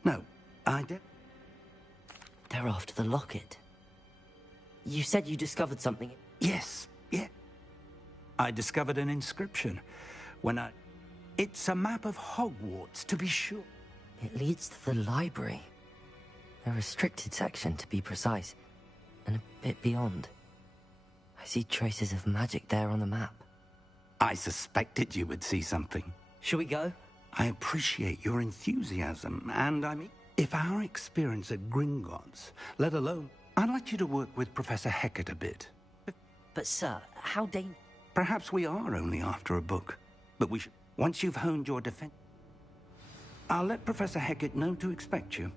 No, They're after the locket. You said you discovered something. Yes, yeah. I discovered an inscription It's a map of Hogwarts, to be sure. It leads to the library. A restricted section, to be precise. And a bit beyond. I see traces of magic there on the map. I suspected you would see something. Shall we go? I appreciate your enthusiasm, and if our experience at Gringotts, let alone... I'd like you to work with Professor Hecat a bit. But sir, how Perhaps we are only after a book, but we should... Once you've honed your defense... I'll let Professor Hecat know to expect you.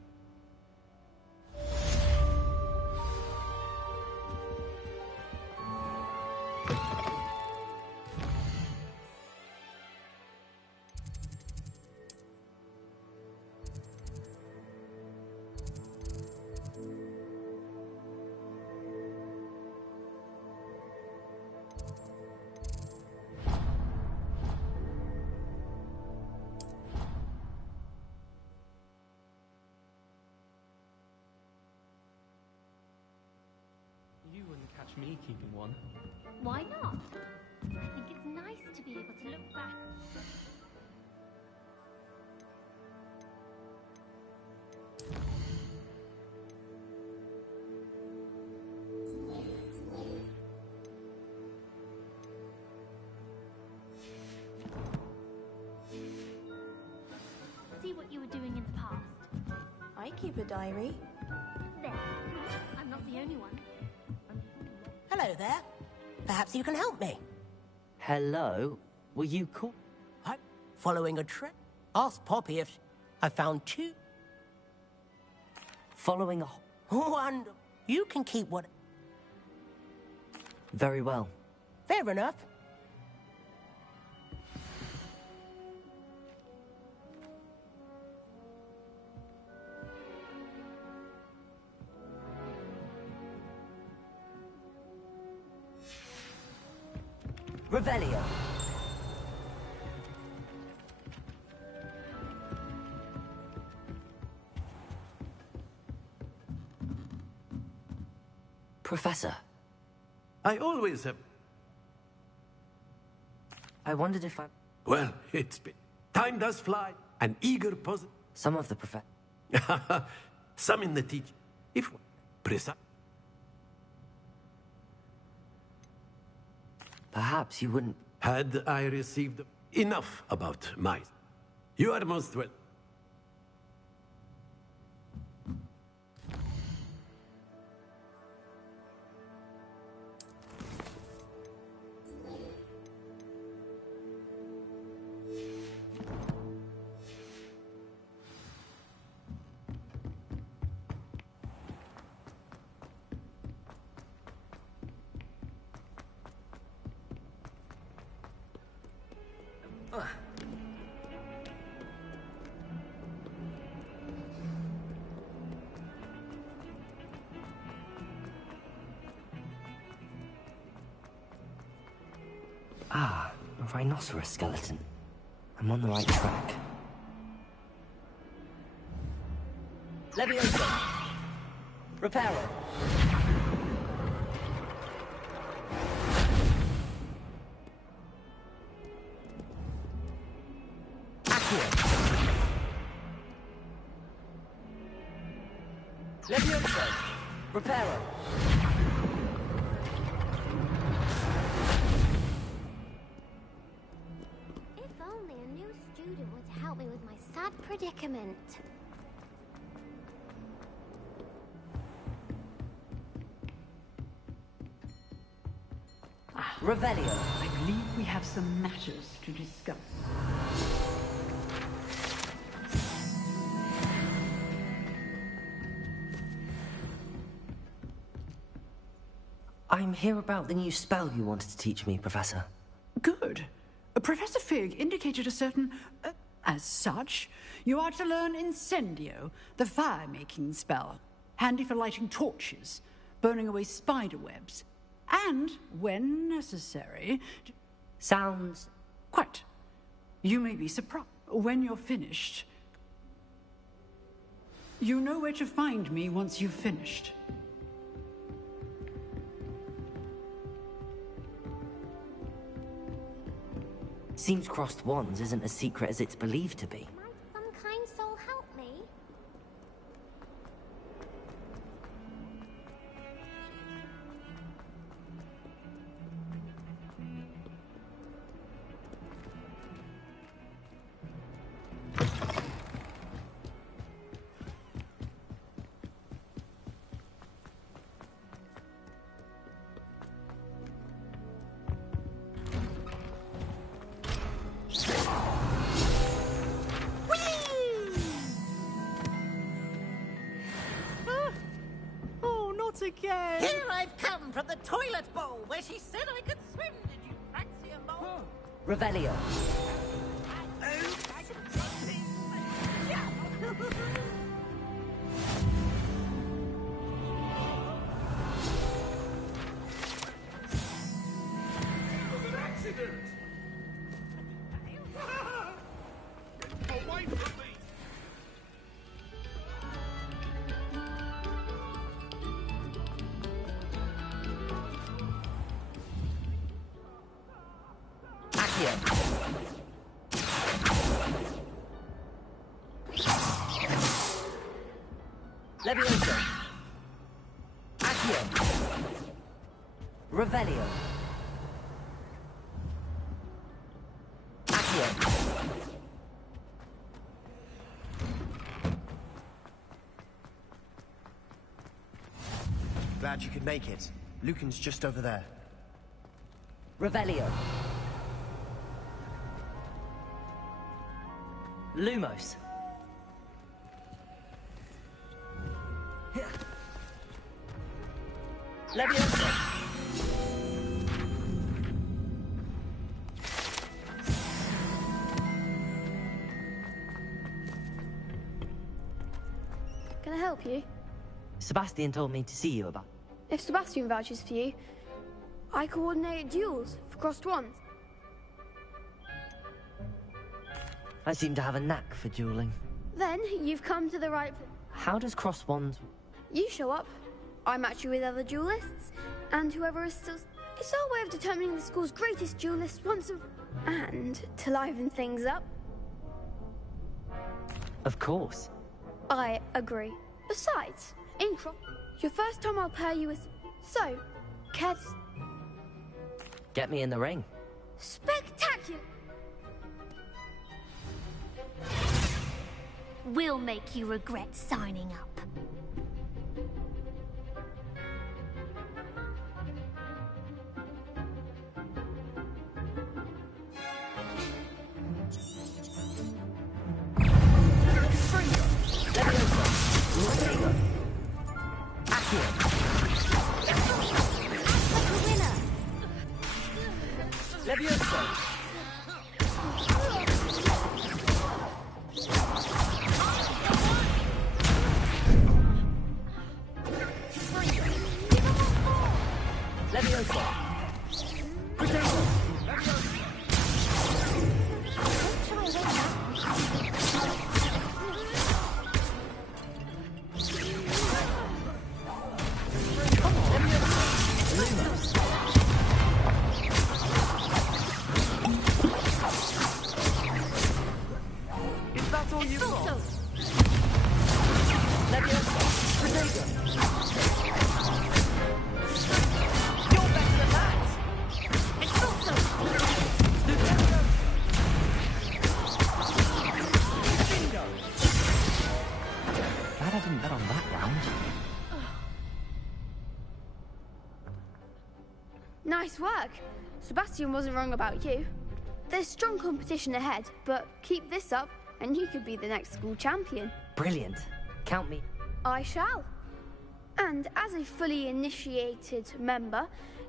You wouldn't catch me keeping one. Why not? I think it's nice to be able to look back. See what you were doing in the past. I keep a diary. There. I'm not the only one. Hello there. Perhaps you can help me. Hello? Were you called? I'm following a trip. Ask Poppy if I found two. Following a... Wonderful. You can keep what... Very well. Fair enough. Revelio. Professor. I always have... I wondered if I... Well, it's been... Time does fly. An eager positive... Some of the professor... Some in the teach... If... Precise... Perhaps you wouldn't... Had I received enough about my... You are most well... Ah, a rhinoceros skeleton. I'm on the right track. Leviosa! Reparo! Accio. Levioso. Reparo. If only a new student were to help me with my sad predicament. Revelio. I believe we have some matters to discuss. I'm here about the new spell you wanted to teach me, Professor. Good. Professor Fig indicated a certain... as such, you are to learn Incendio, the fire-making spell. Handy for lighting torches, burning away spider webs, and, when necessary... Sounds... Quite. You may be surprised. When you're finished... You know where to find me once you've finished. Seems crossed wands isn't as secret as it's believed to be. Might some kind soul help me? Again. Here I've come from the toilet bowl where she said I could swim. Did you fancy a bowl? Revelio. Levioso. Accio. Revelio. Accio. Glad you could make it. Lucan's just over there. Revelio. Lumos. Levioso. Can I help you? Sebastian told me to see you about... If Sebastian vouches for you, I coordinate duels for crossed wands. I seem to have a knack for dueling. Then you've come to the right... How does cross wands... You show up, I match you with other duelists, and whoever is still... It's our way of determining the school's greatest duelist once of... And to liven things up. Of course. I agree. Besides, in your first time I'll pair you with... So, care to... Get me in the ring. Spectacular! We'll make you regret signing up. Levioso. Levioso. Potato. Nice work. Sebastian wasn't wrong about you. There's strong competition ahead, but keep this up and you could be the next school champion. Brilliant. Count me. I shall. And as a fully initiated member,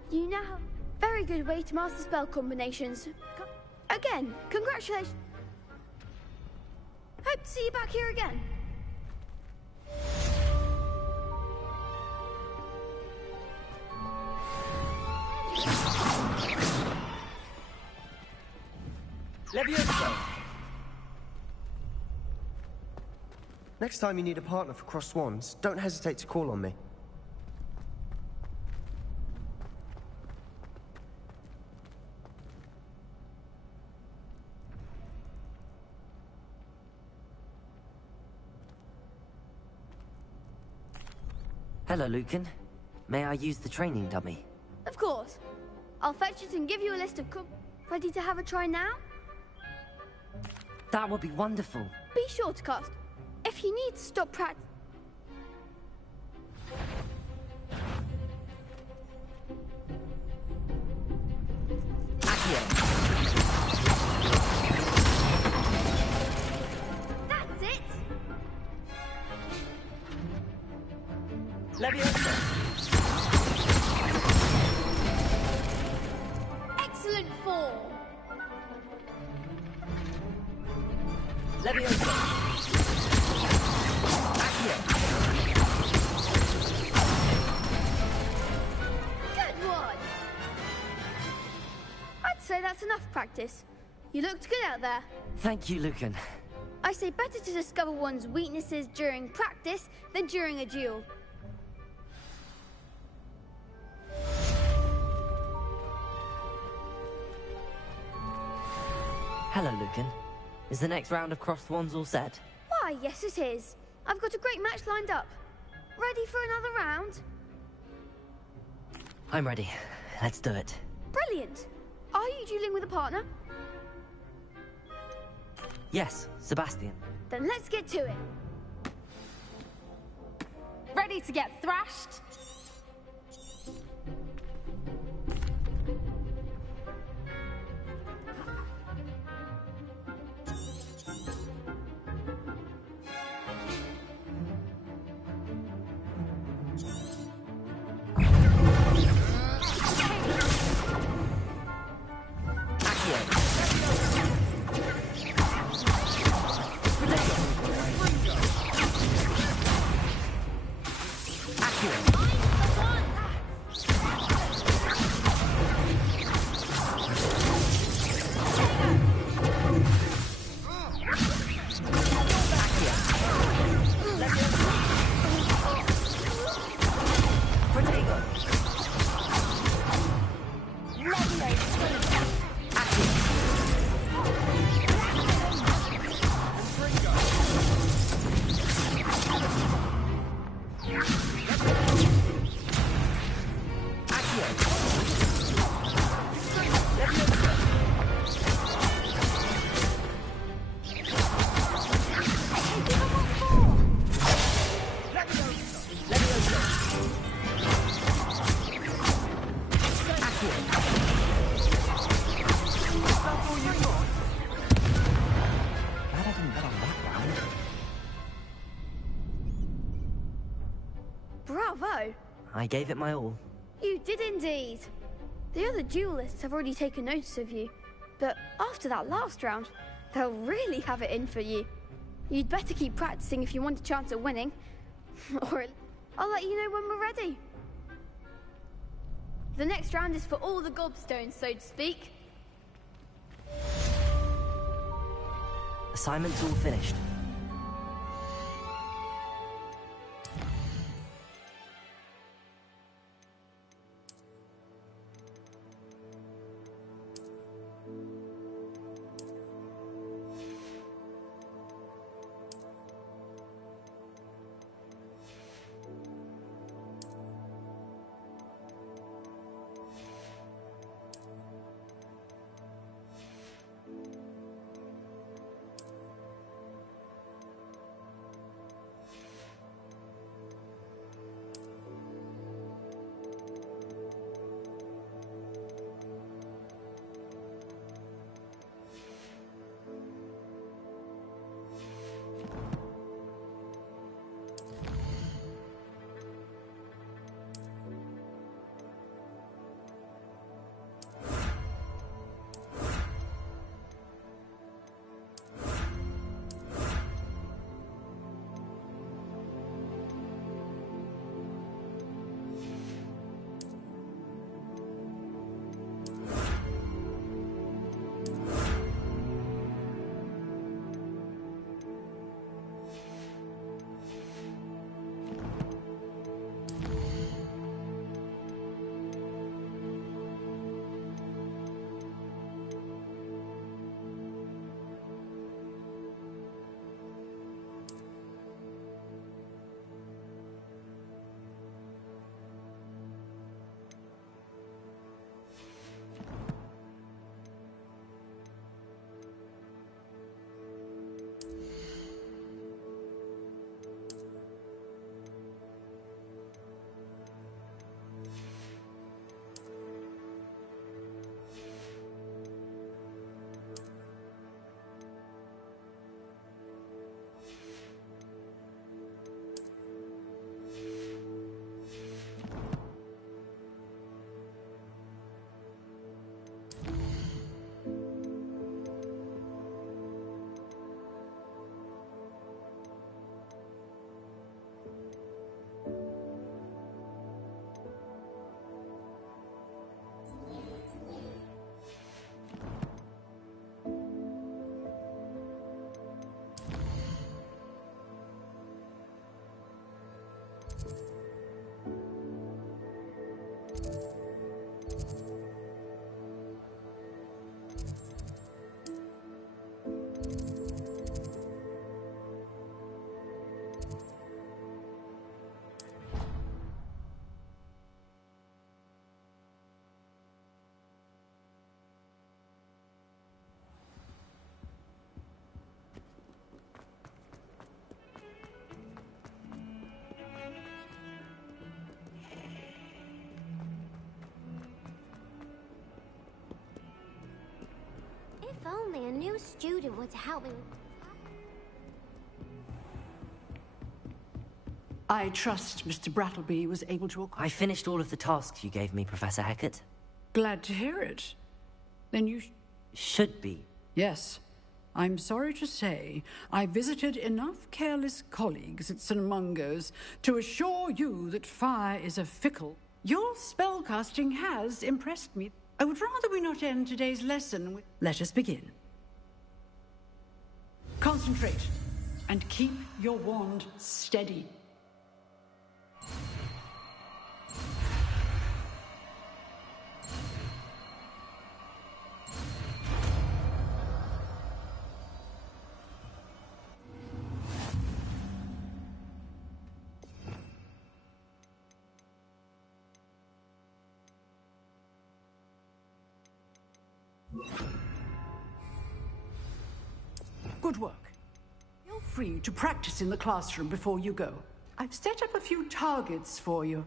you now have a very good way to master spell combinations. Again, congratulations. Hope to see you back here again. Levioso! Next time you need a partner for Cross Swans, don't hesitate to call on me. Hello, Lucan. May I use the training dummy? Of course. I'll fetch it and give you a list of Ready to have a try now? That would be wonderful. Be sure to cast. If you need to stop practice. That's it! Leviosa! Excellent form! Leviosa! Good one! I'd say that's enough practice. You looked good out there. Thank you, Lucan. I say better to discover one's weaknesses during practice than during a duel. Hello, Lucan. Is the next round of Cross Swans all set? Why, yes it is. I've got a great match lined up. Ready for another round? I'm ready. Let's do it. Brilliant. Are you dueling with a partner? Yes, Sebastian. Then let's get to it. Ready to get thrashed? Bravo! I gave it my all. You did indeed. The other duelists have already taken notice of you, but after that last round, they'll really have it in for you. You'd better keep practicing if you want a chance at winning, or I'll let you know when we're ready. The next round is for all the gobstones, so to speak. Assignment's all finished. only a new student were to help me. I trust Mr. Brattleby was able to... I finished all of the tasks you gave me, Professor Hecat. Glad to hear it. Then you... Should be. Yes. I'm sorry to say, I visited enough careless colleagues at St. Mungo's to assure you that fire is a fickle... Your spellcasting has impressed me. I would rather we not end today's lesson with... Let us begin. Concentrate, and keep your wand steady. Good work. Feel free to practice in the classroom before you go. I've set up a few targets for you.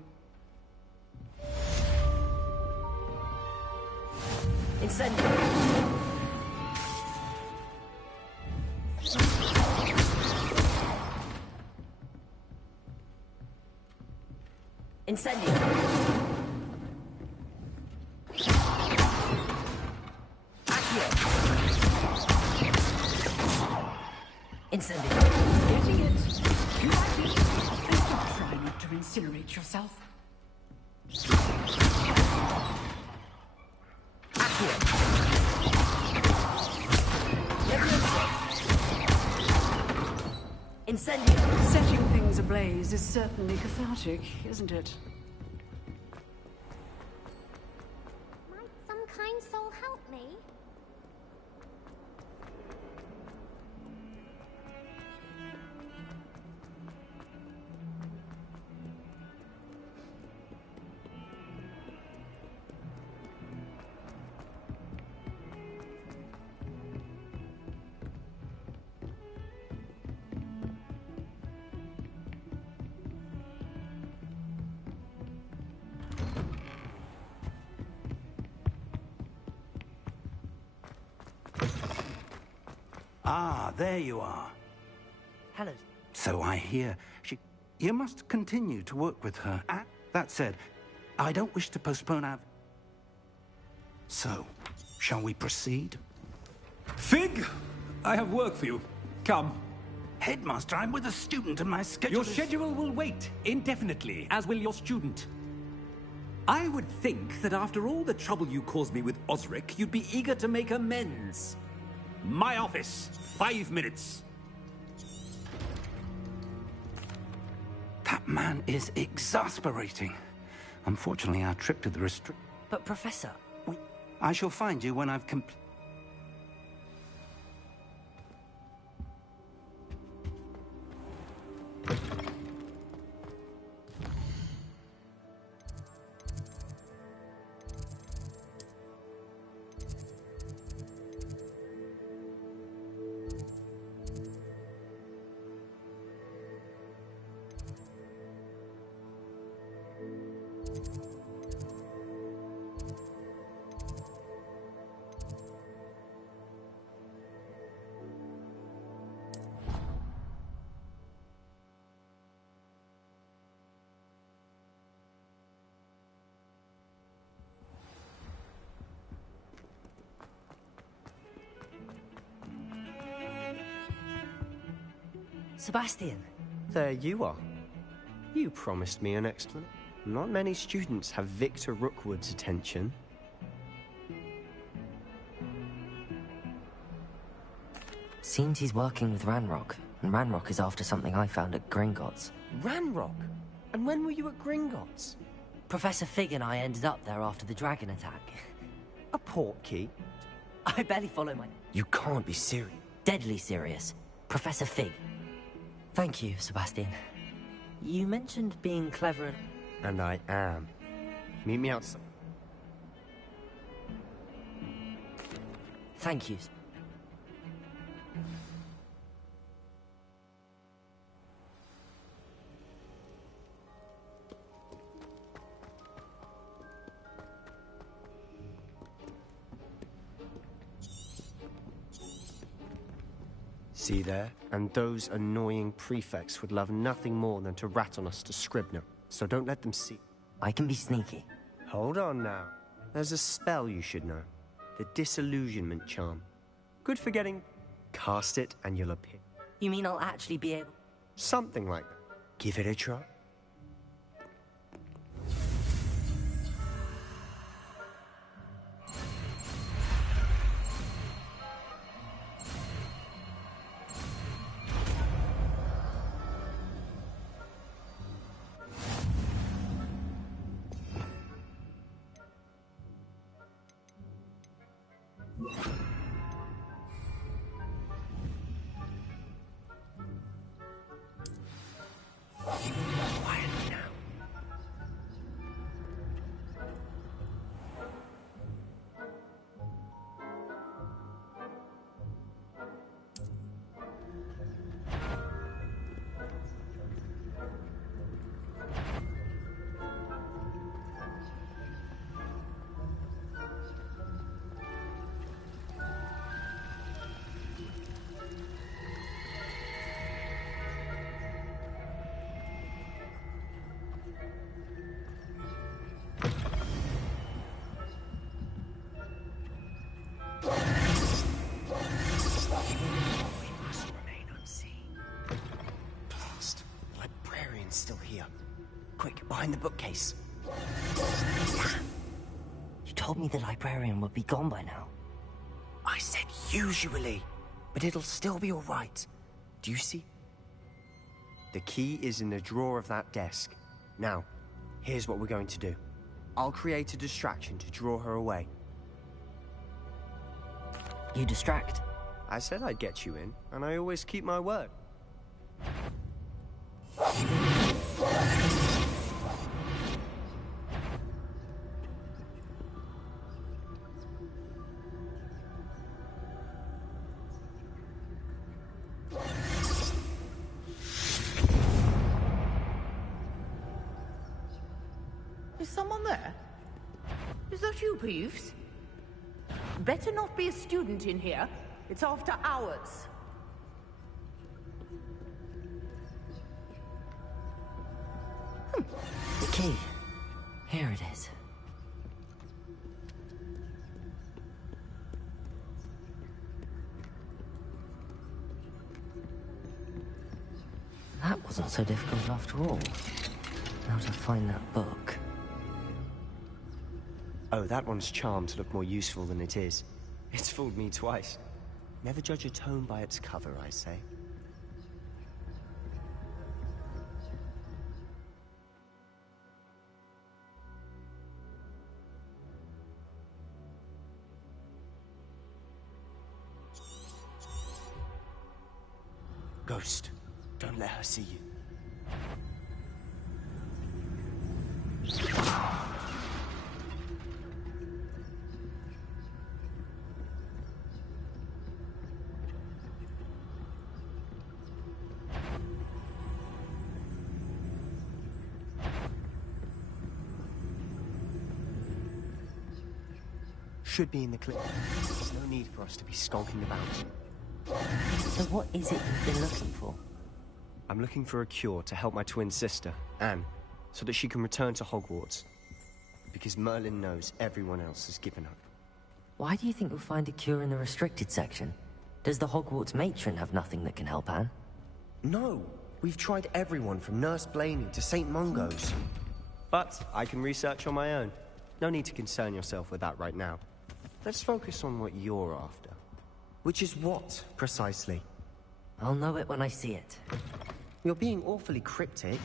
Incendio! Incendio! Incendio. Getting it. You like it? And don't try not to incinerate yourself. Incendio. Setting things ablaze is certainly cathartic, isn't it? Might some kind soul help me? Ah, there you are. Hello. So I hear. You must continue to work with her. That said, I don't wish to postpone our... So, shall we proceed? Fig, I have work for you. Come. Headmaster, I'm with a student and my schedule Your schedule will wait indefinitely, as will your student. I would think that after all the trouble you caused me with Osric, you'd be eager to make amends. My office, 5 minutes. That man is exasperating. Unfortunately, our trip to the restrict... But, Professor... I shall find you when I've completed... Sebastian. There you are. You promised me an explanation. Not many students have Victor Rookwood's attention. Seems he's working with Ranrock, and Ranrock is after something I found at Gringotts. Ranrock? And when were you at Gringotts? Professor Fig and I ended up there after the dragon attack. A portkey? I barely follow my... You can't be serious. Deadly serious. Professor Fig. Thank you, Sebastian. You mentioned being clever and... And I am. Meet me outside. Thank you. See there? And those annoying prefects would love nothing more than to rat on us to Scribner. So don't let them see. I can be sneaky. Hold on now. There's a spell you should know. The Disillusionment Charm. Good for getting... Cast it and you'll appear. You mean I'll actually be able... Something like that. Give it a try. Still here. Quick, behind the bookcase. Damn. You told me the librarian would be gone by now. I said usually, but it'll still be all right. Do you see? The key is in the drawer of that desk. Now, here's what we're going to do. I'll create a distraction to draw her away. You distract? I said I'd get you in, and I always keep my word. Is someone there? Is that you, Peeves? Better not be a student in here. It's after hours. The key. Here it is. That wasn't so difficult after all. Now to find that book. Oh, that one's charmed to look more useful than it is. It's fooled me twice. Never judge a tome by its cover, I say. Ghost, don't let her see you. Should be in the clip. There's no need for us to be skulking about. So what is it you've been looking for? I'm looking for a cure to help my twin sister, Anne, so that she can return to Hogwarts. Because Merlin knows everyone else has given up. Why do you think we'll find a cure in the restricted section? Does the Hogwarts matron have nothing that can help Anne? No! We've tried everyone from Nurse Blaney to St. Mungo's. But I can research on my own. No need to concern yourself with that right now. Let's focus on what you're after. Which is what, precisely? I'll know it when I see it. You're being awfully cryptic.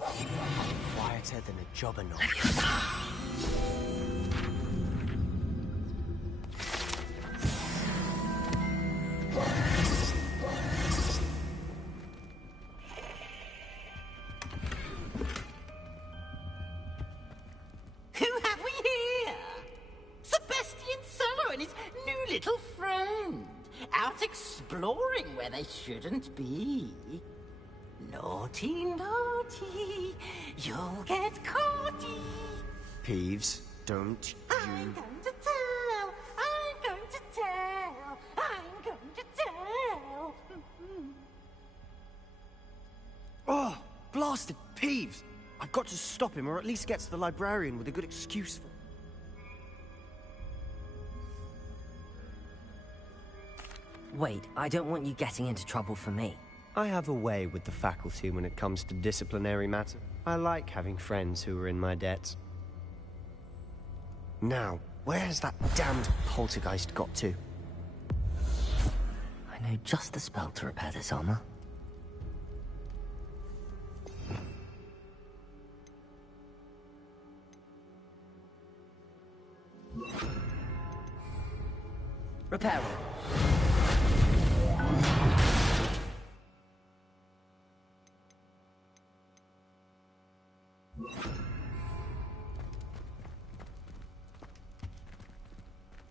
Quieter than a jobberknock. Who have we here? Sebastian Solo and his new little friend. Out exploring where they shouldn't be. Naughty, naughty. You'll get caughty. Peeves, don't I'm going to tell got to stop him, or at least get to the librarian with a good excuse for... Wait, I don't want you getting into trouble for me. I have a way with the faculty when it comes to disciplinary matter. I like having friends who are in my debt. Now, where's that damned poltergeist got to? I know just the spell to repair this armor. Repair it.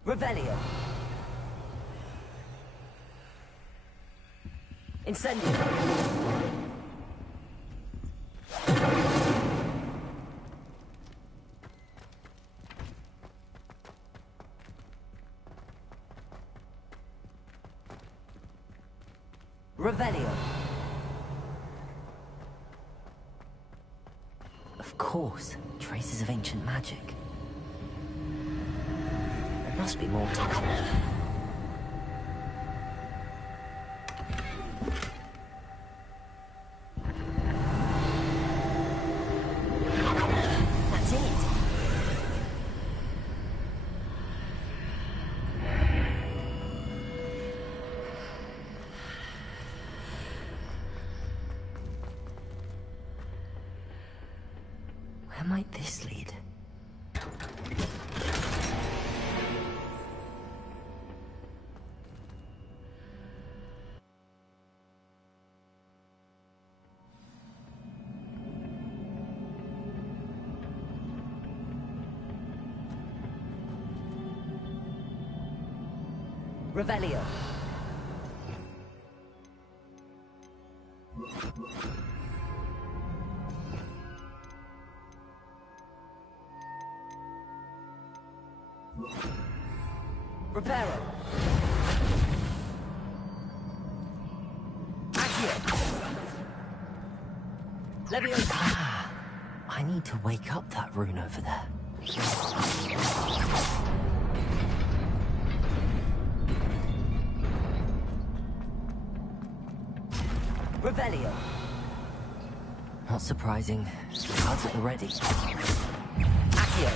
Revelio. Incendio. Revelio. Of course, traces of ancient magic. There must be more to it. That's it. Where might this lead? Revelio. Reparo. Accio. Leviosa. Ah, I need to wake up that rune over there. Revelio. Not surprising. Cards at the ready. Accio.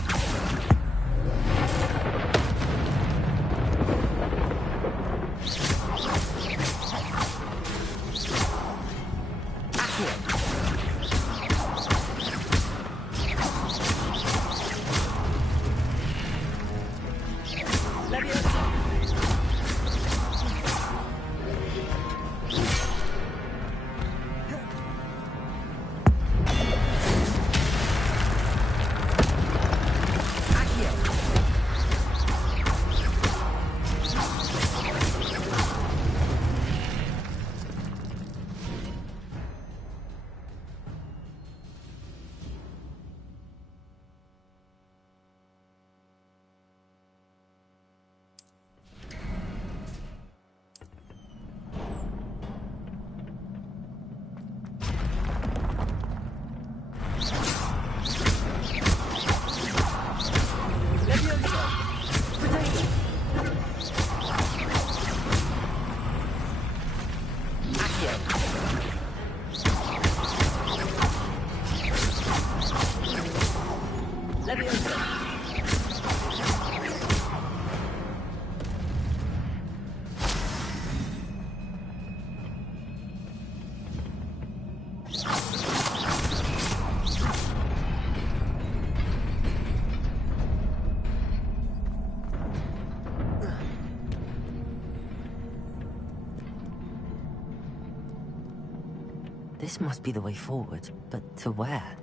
This must be the way forward, but to where?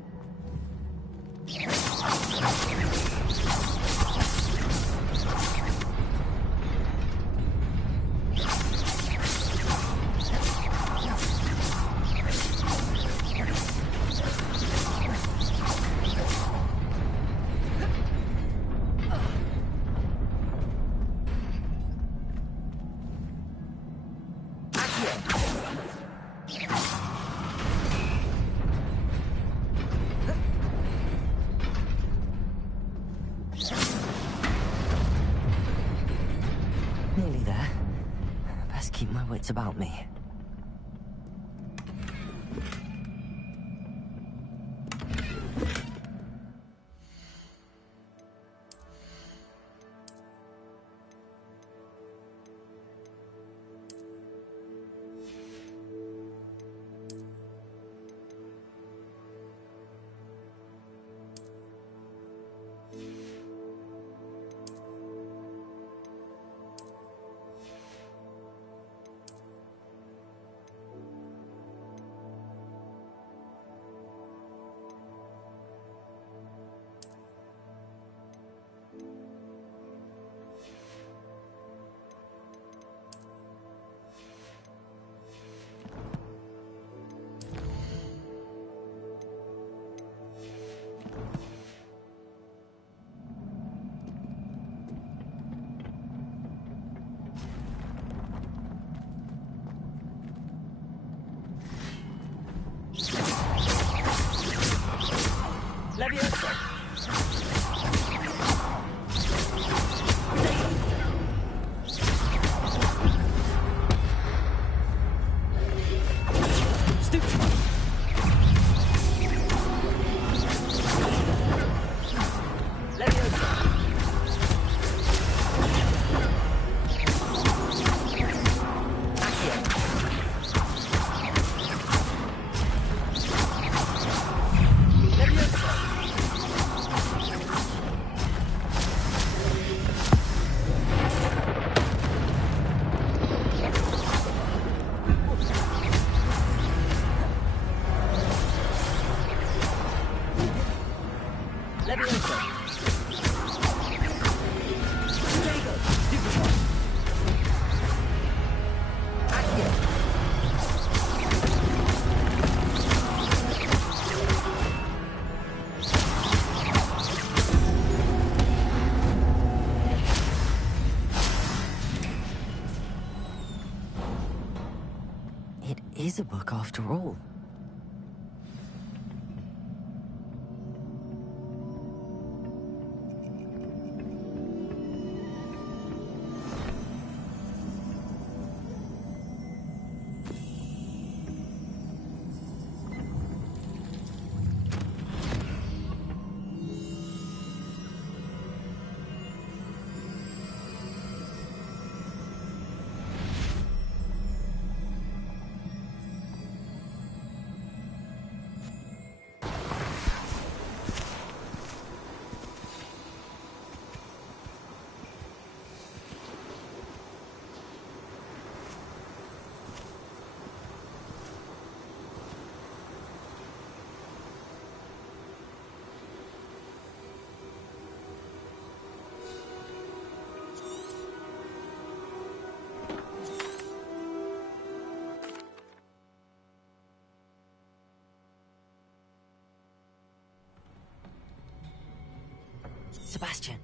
my wits about me. It is a book after all. Sebastian.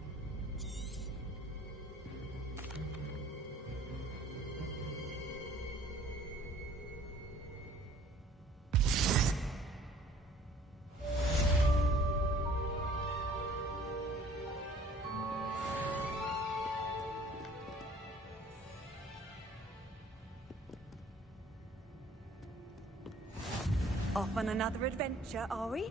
Off on another adventure, are we?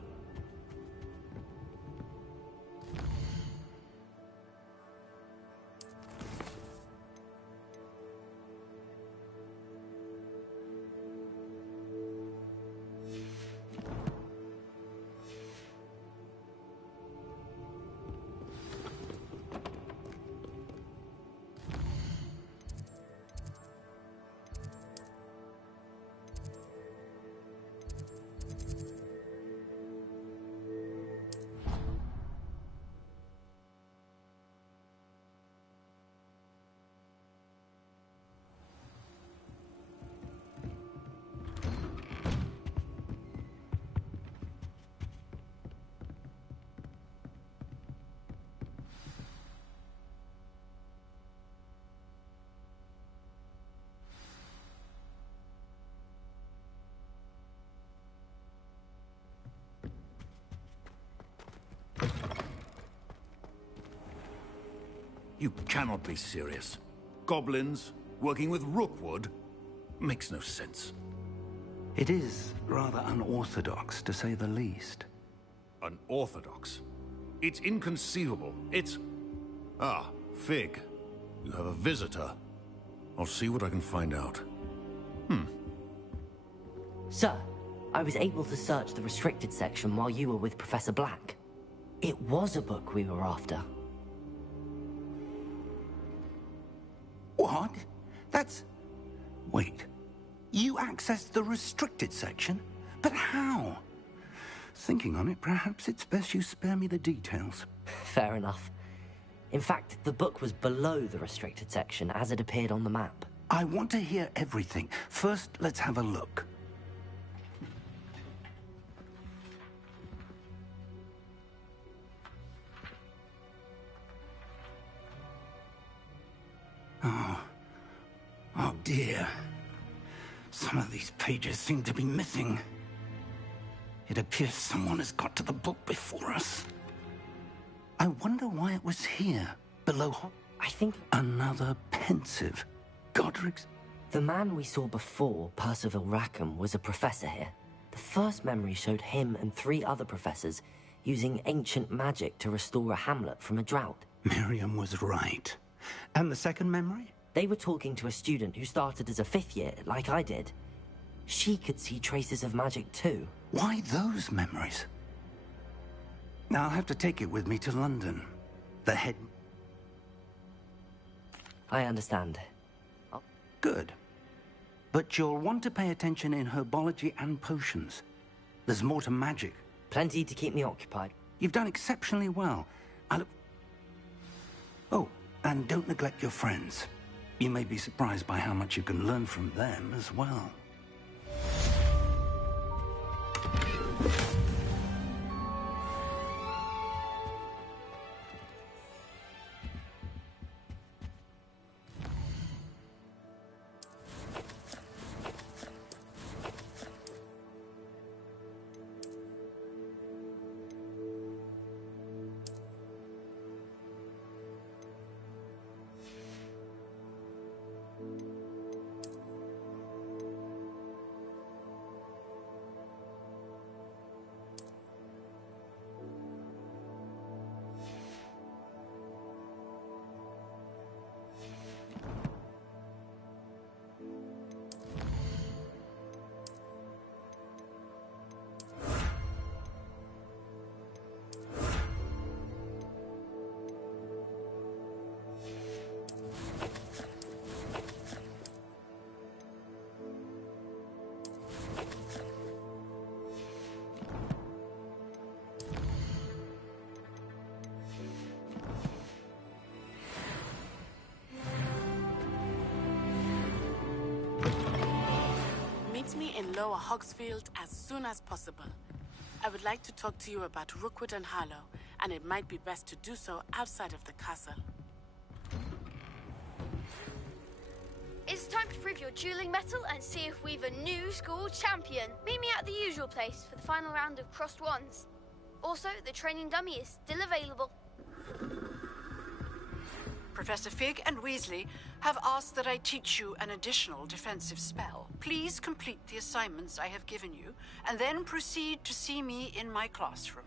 You cannot be serious. Goblins, working with Rookwood? makes no sense. It is rather unorthodox, to say the least. Unorthodox? It's inconceivable. It's... Ah, Fig. You have a visitor. I'll see what I can find out. Sir, I was able to search the restricted section while you were with Professor Black. It was a book we were after. What? That's... Wait. You accessed the restricted section? But how? Thinking on it, perhaps it's best you spare me the details. Fair enough. In fact, the book was below the restricted section as it appeared on the map. I want to hear everything. First, let's have a look. Oh dear. Some of these pages seem to be missing. It appears someone has got to the book before us. I wonder why it was here, below... I think... Another pensive. Godric's... The man we saw before, Percival Rackham, was a professor here. The first memory showed him and 3 other professors using ancient magic to restore a hamlet from a drought. Miriam was right. And the second memory? They were talking to a student who started as a 5th year, like I did. She could see traces of magic too. Why those memories? Now I'll have to take it with me to London. The head... I understand. Good. But you'll want to pay attention in herbology and potions. There's more to magic. Plenty to keep me occupied. You've done exceptionally well. Oh, and don't neglect your friends. You may be surprised by how much you can learn from them as well. Meet me in Lower Hogsfield as soon as possible. I would like to talk to you about Rookwood and Harlow, and it might be best to do so outside of the castle. It's time to prove your dueling mettle and see if we've a new school champion. Meet me at the usual place for the final round of crossed wands. Also, the training dummy is still available. Professor Fig and Weasley have asked that I teach you an additional defensive spell. Please complete the assignments I have given you, and then proceed to see me in my classroom.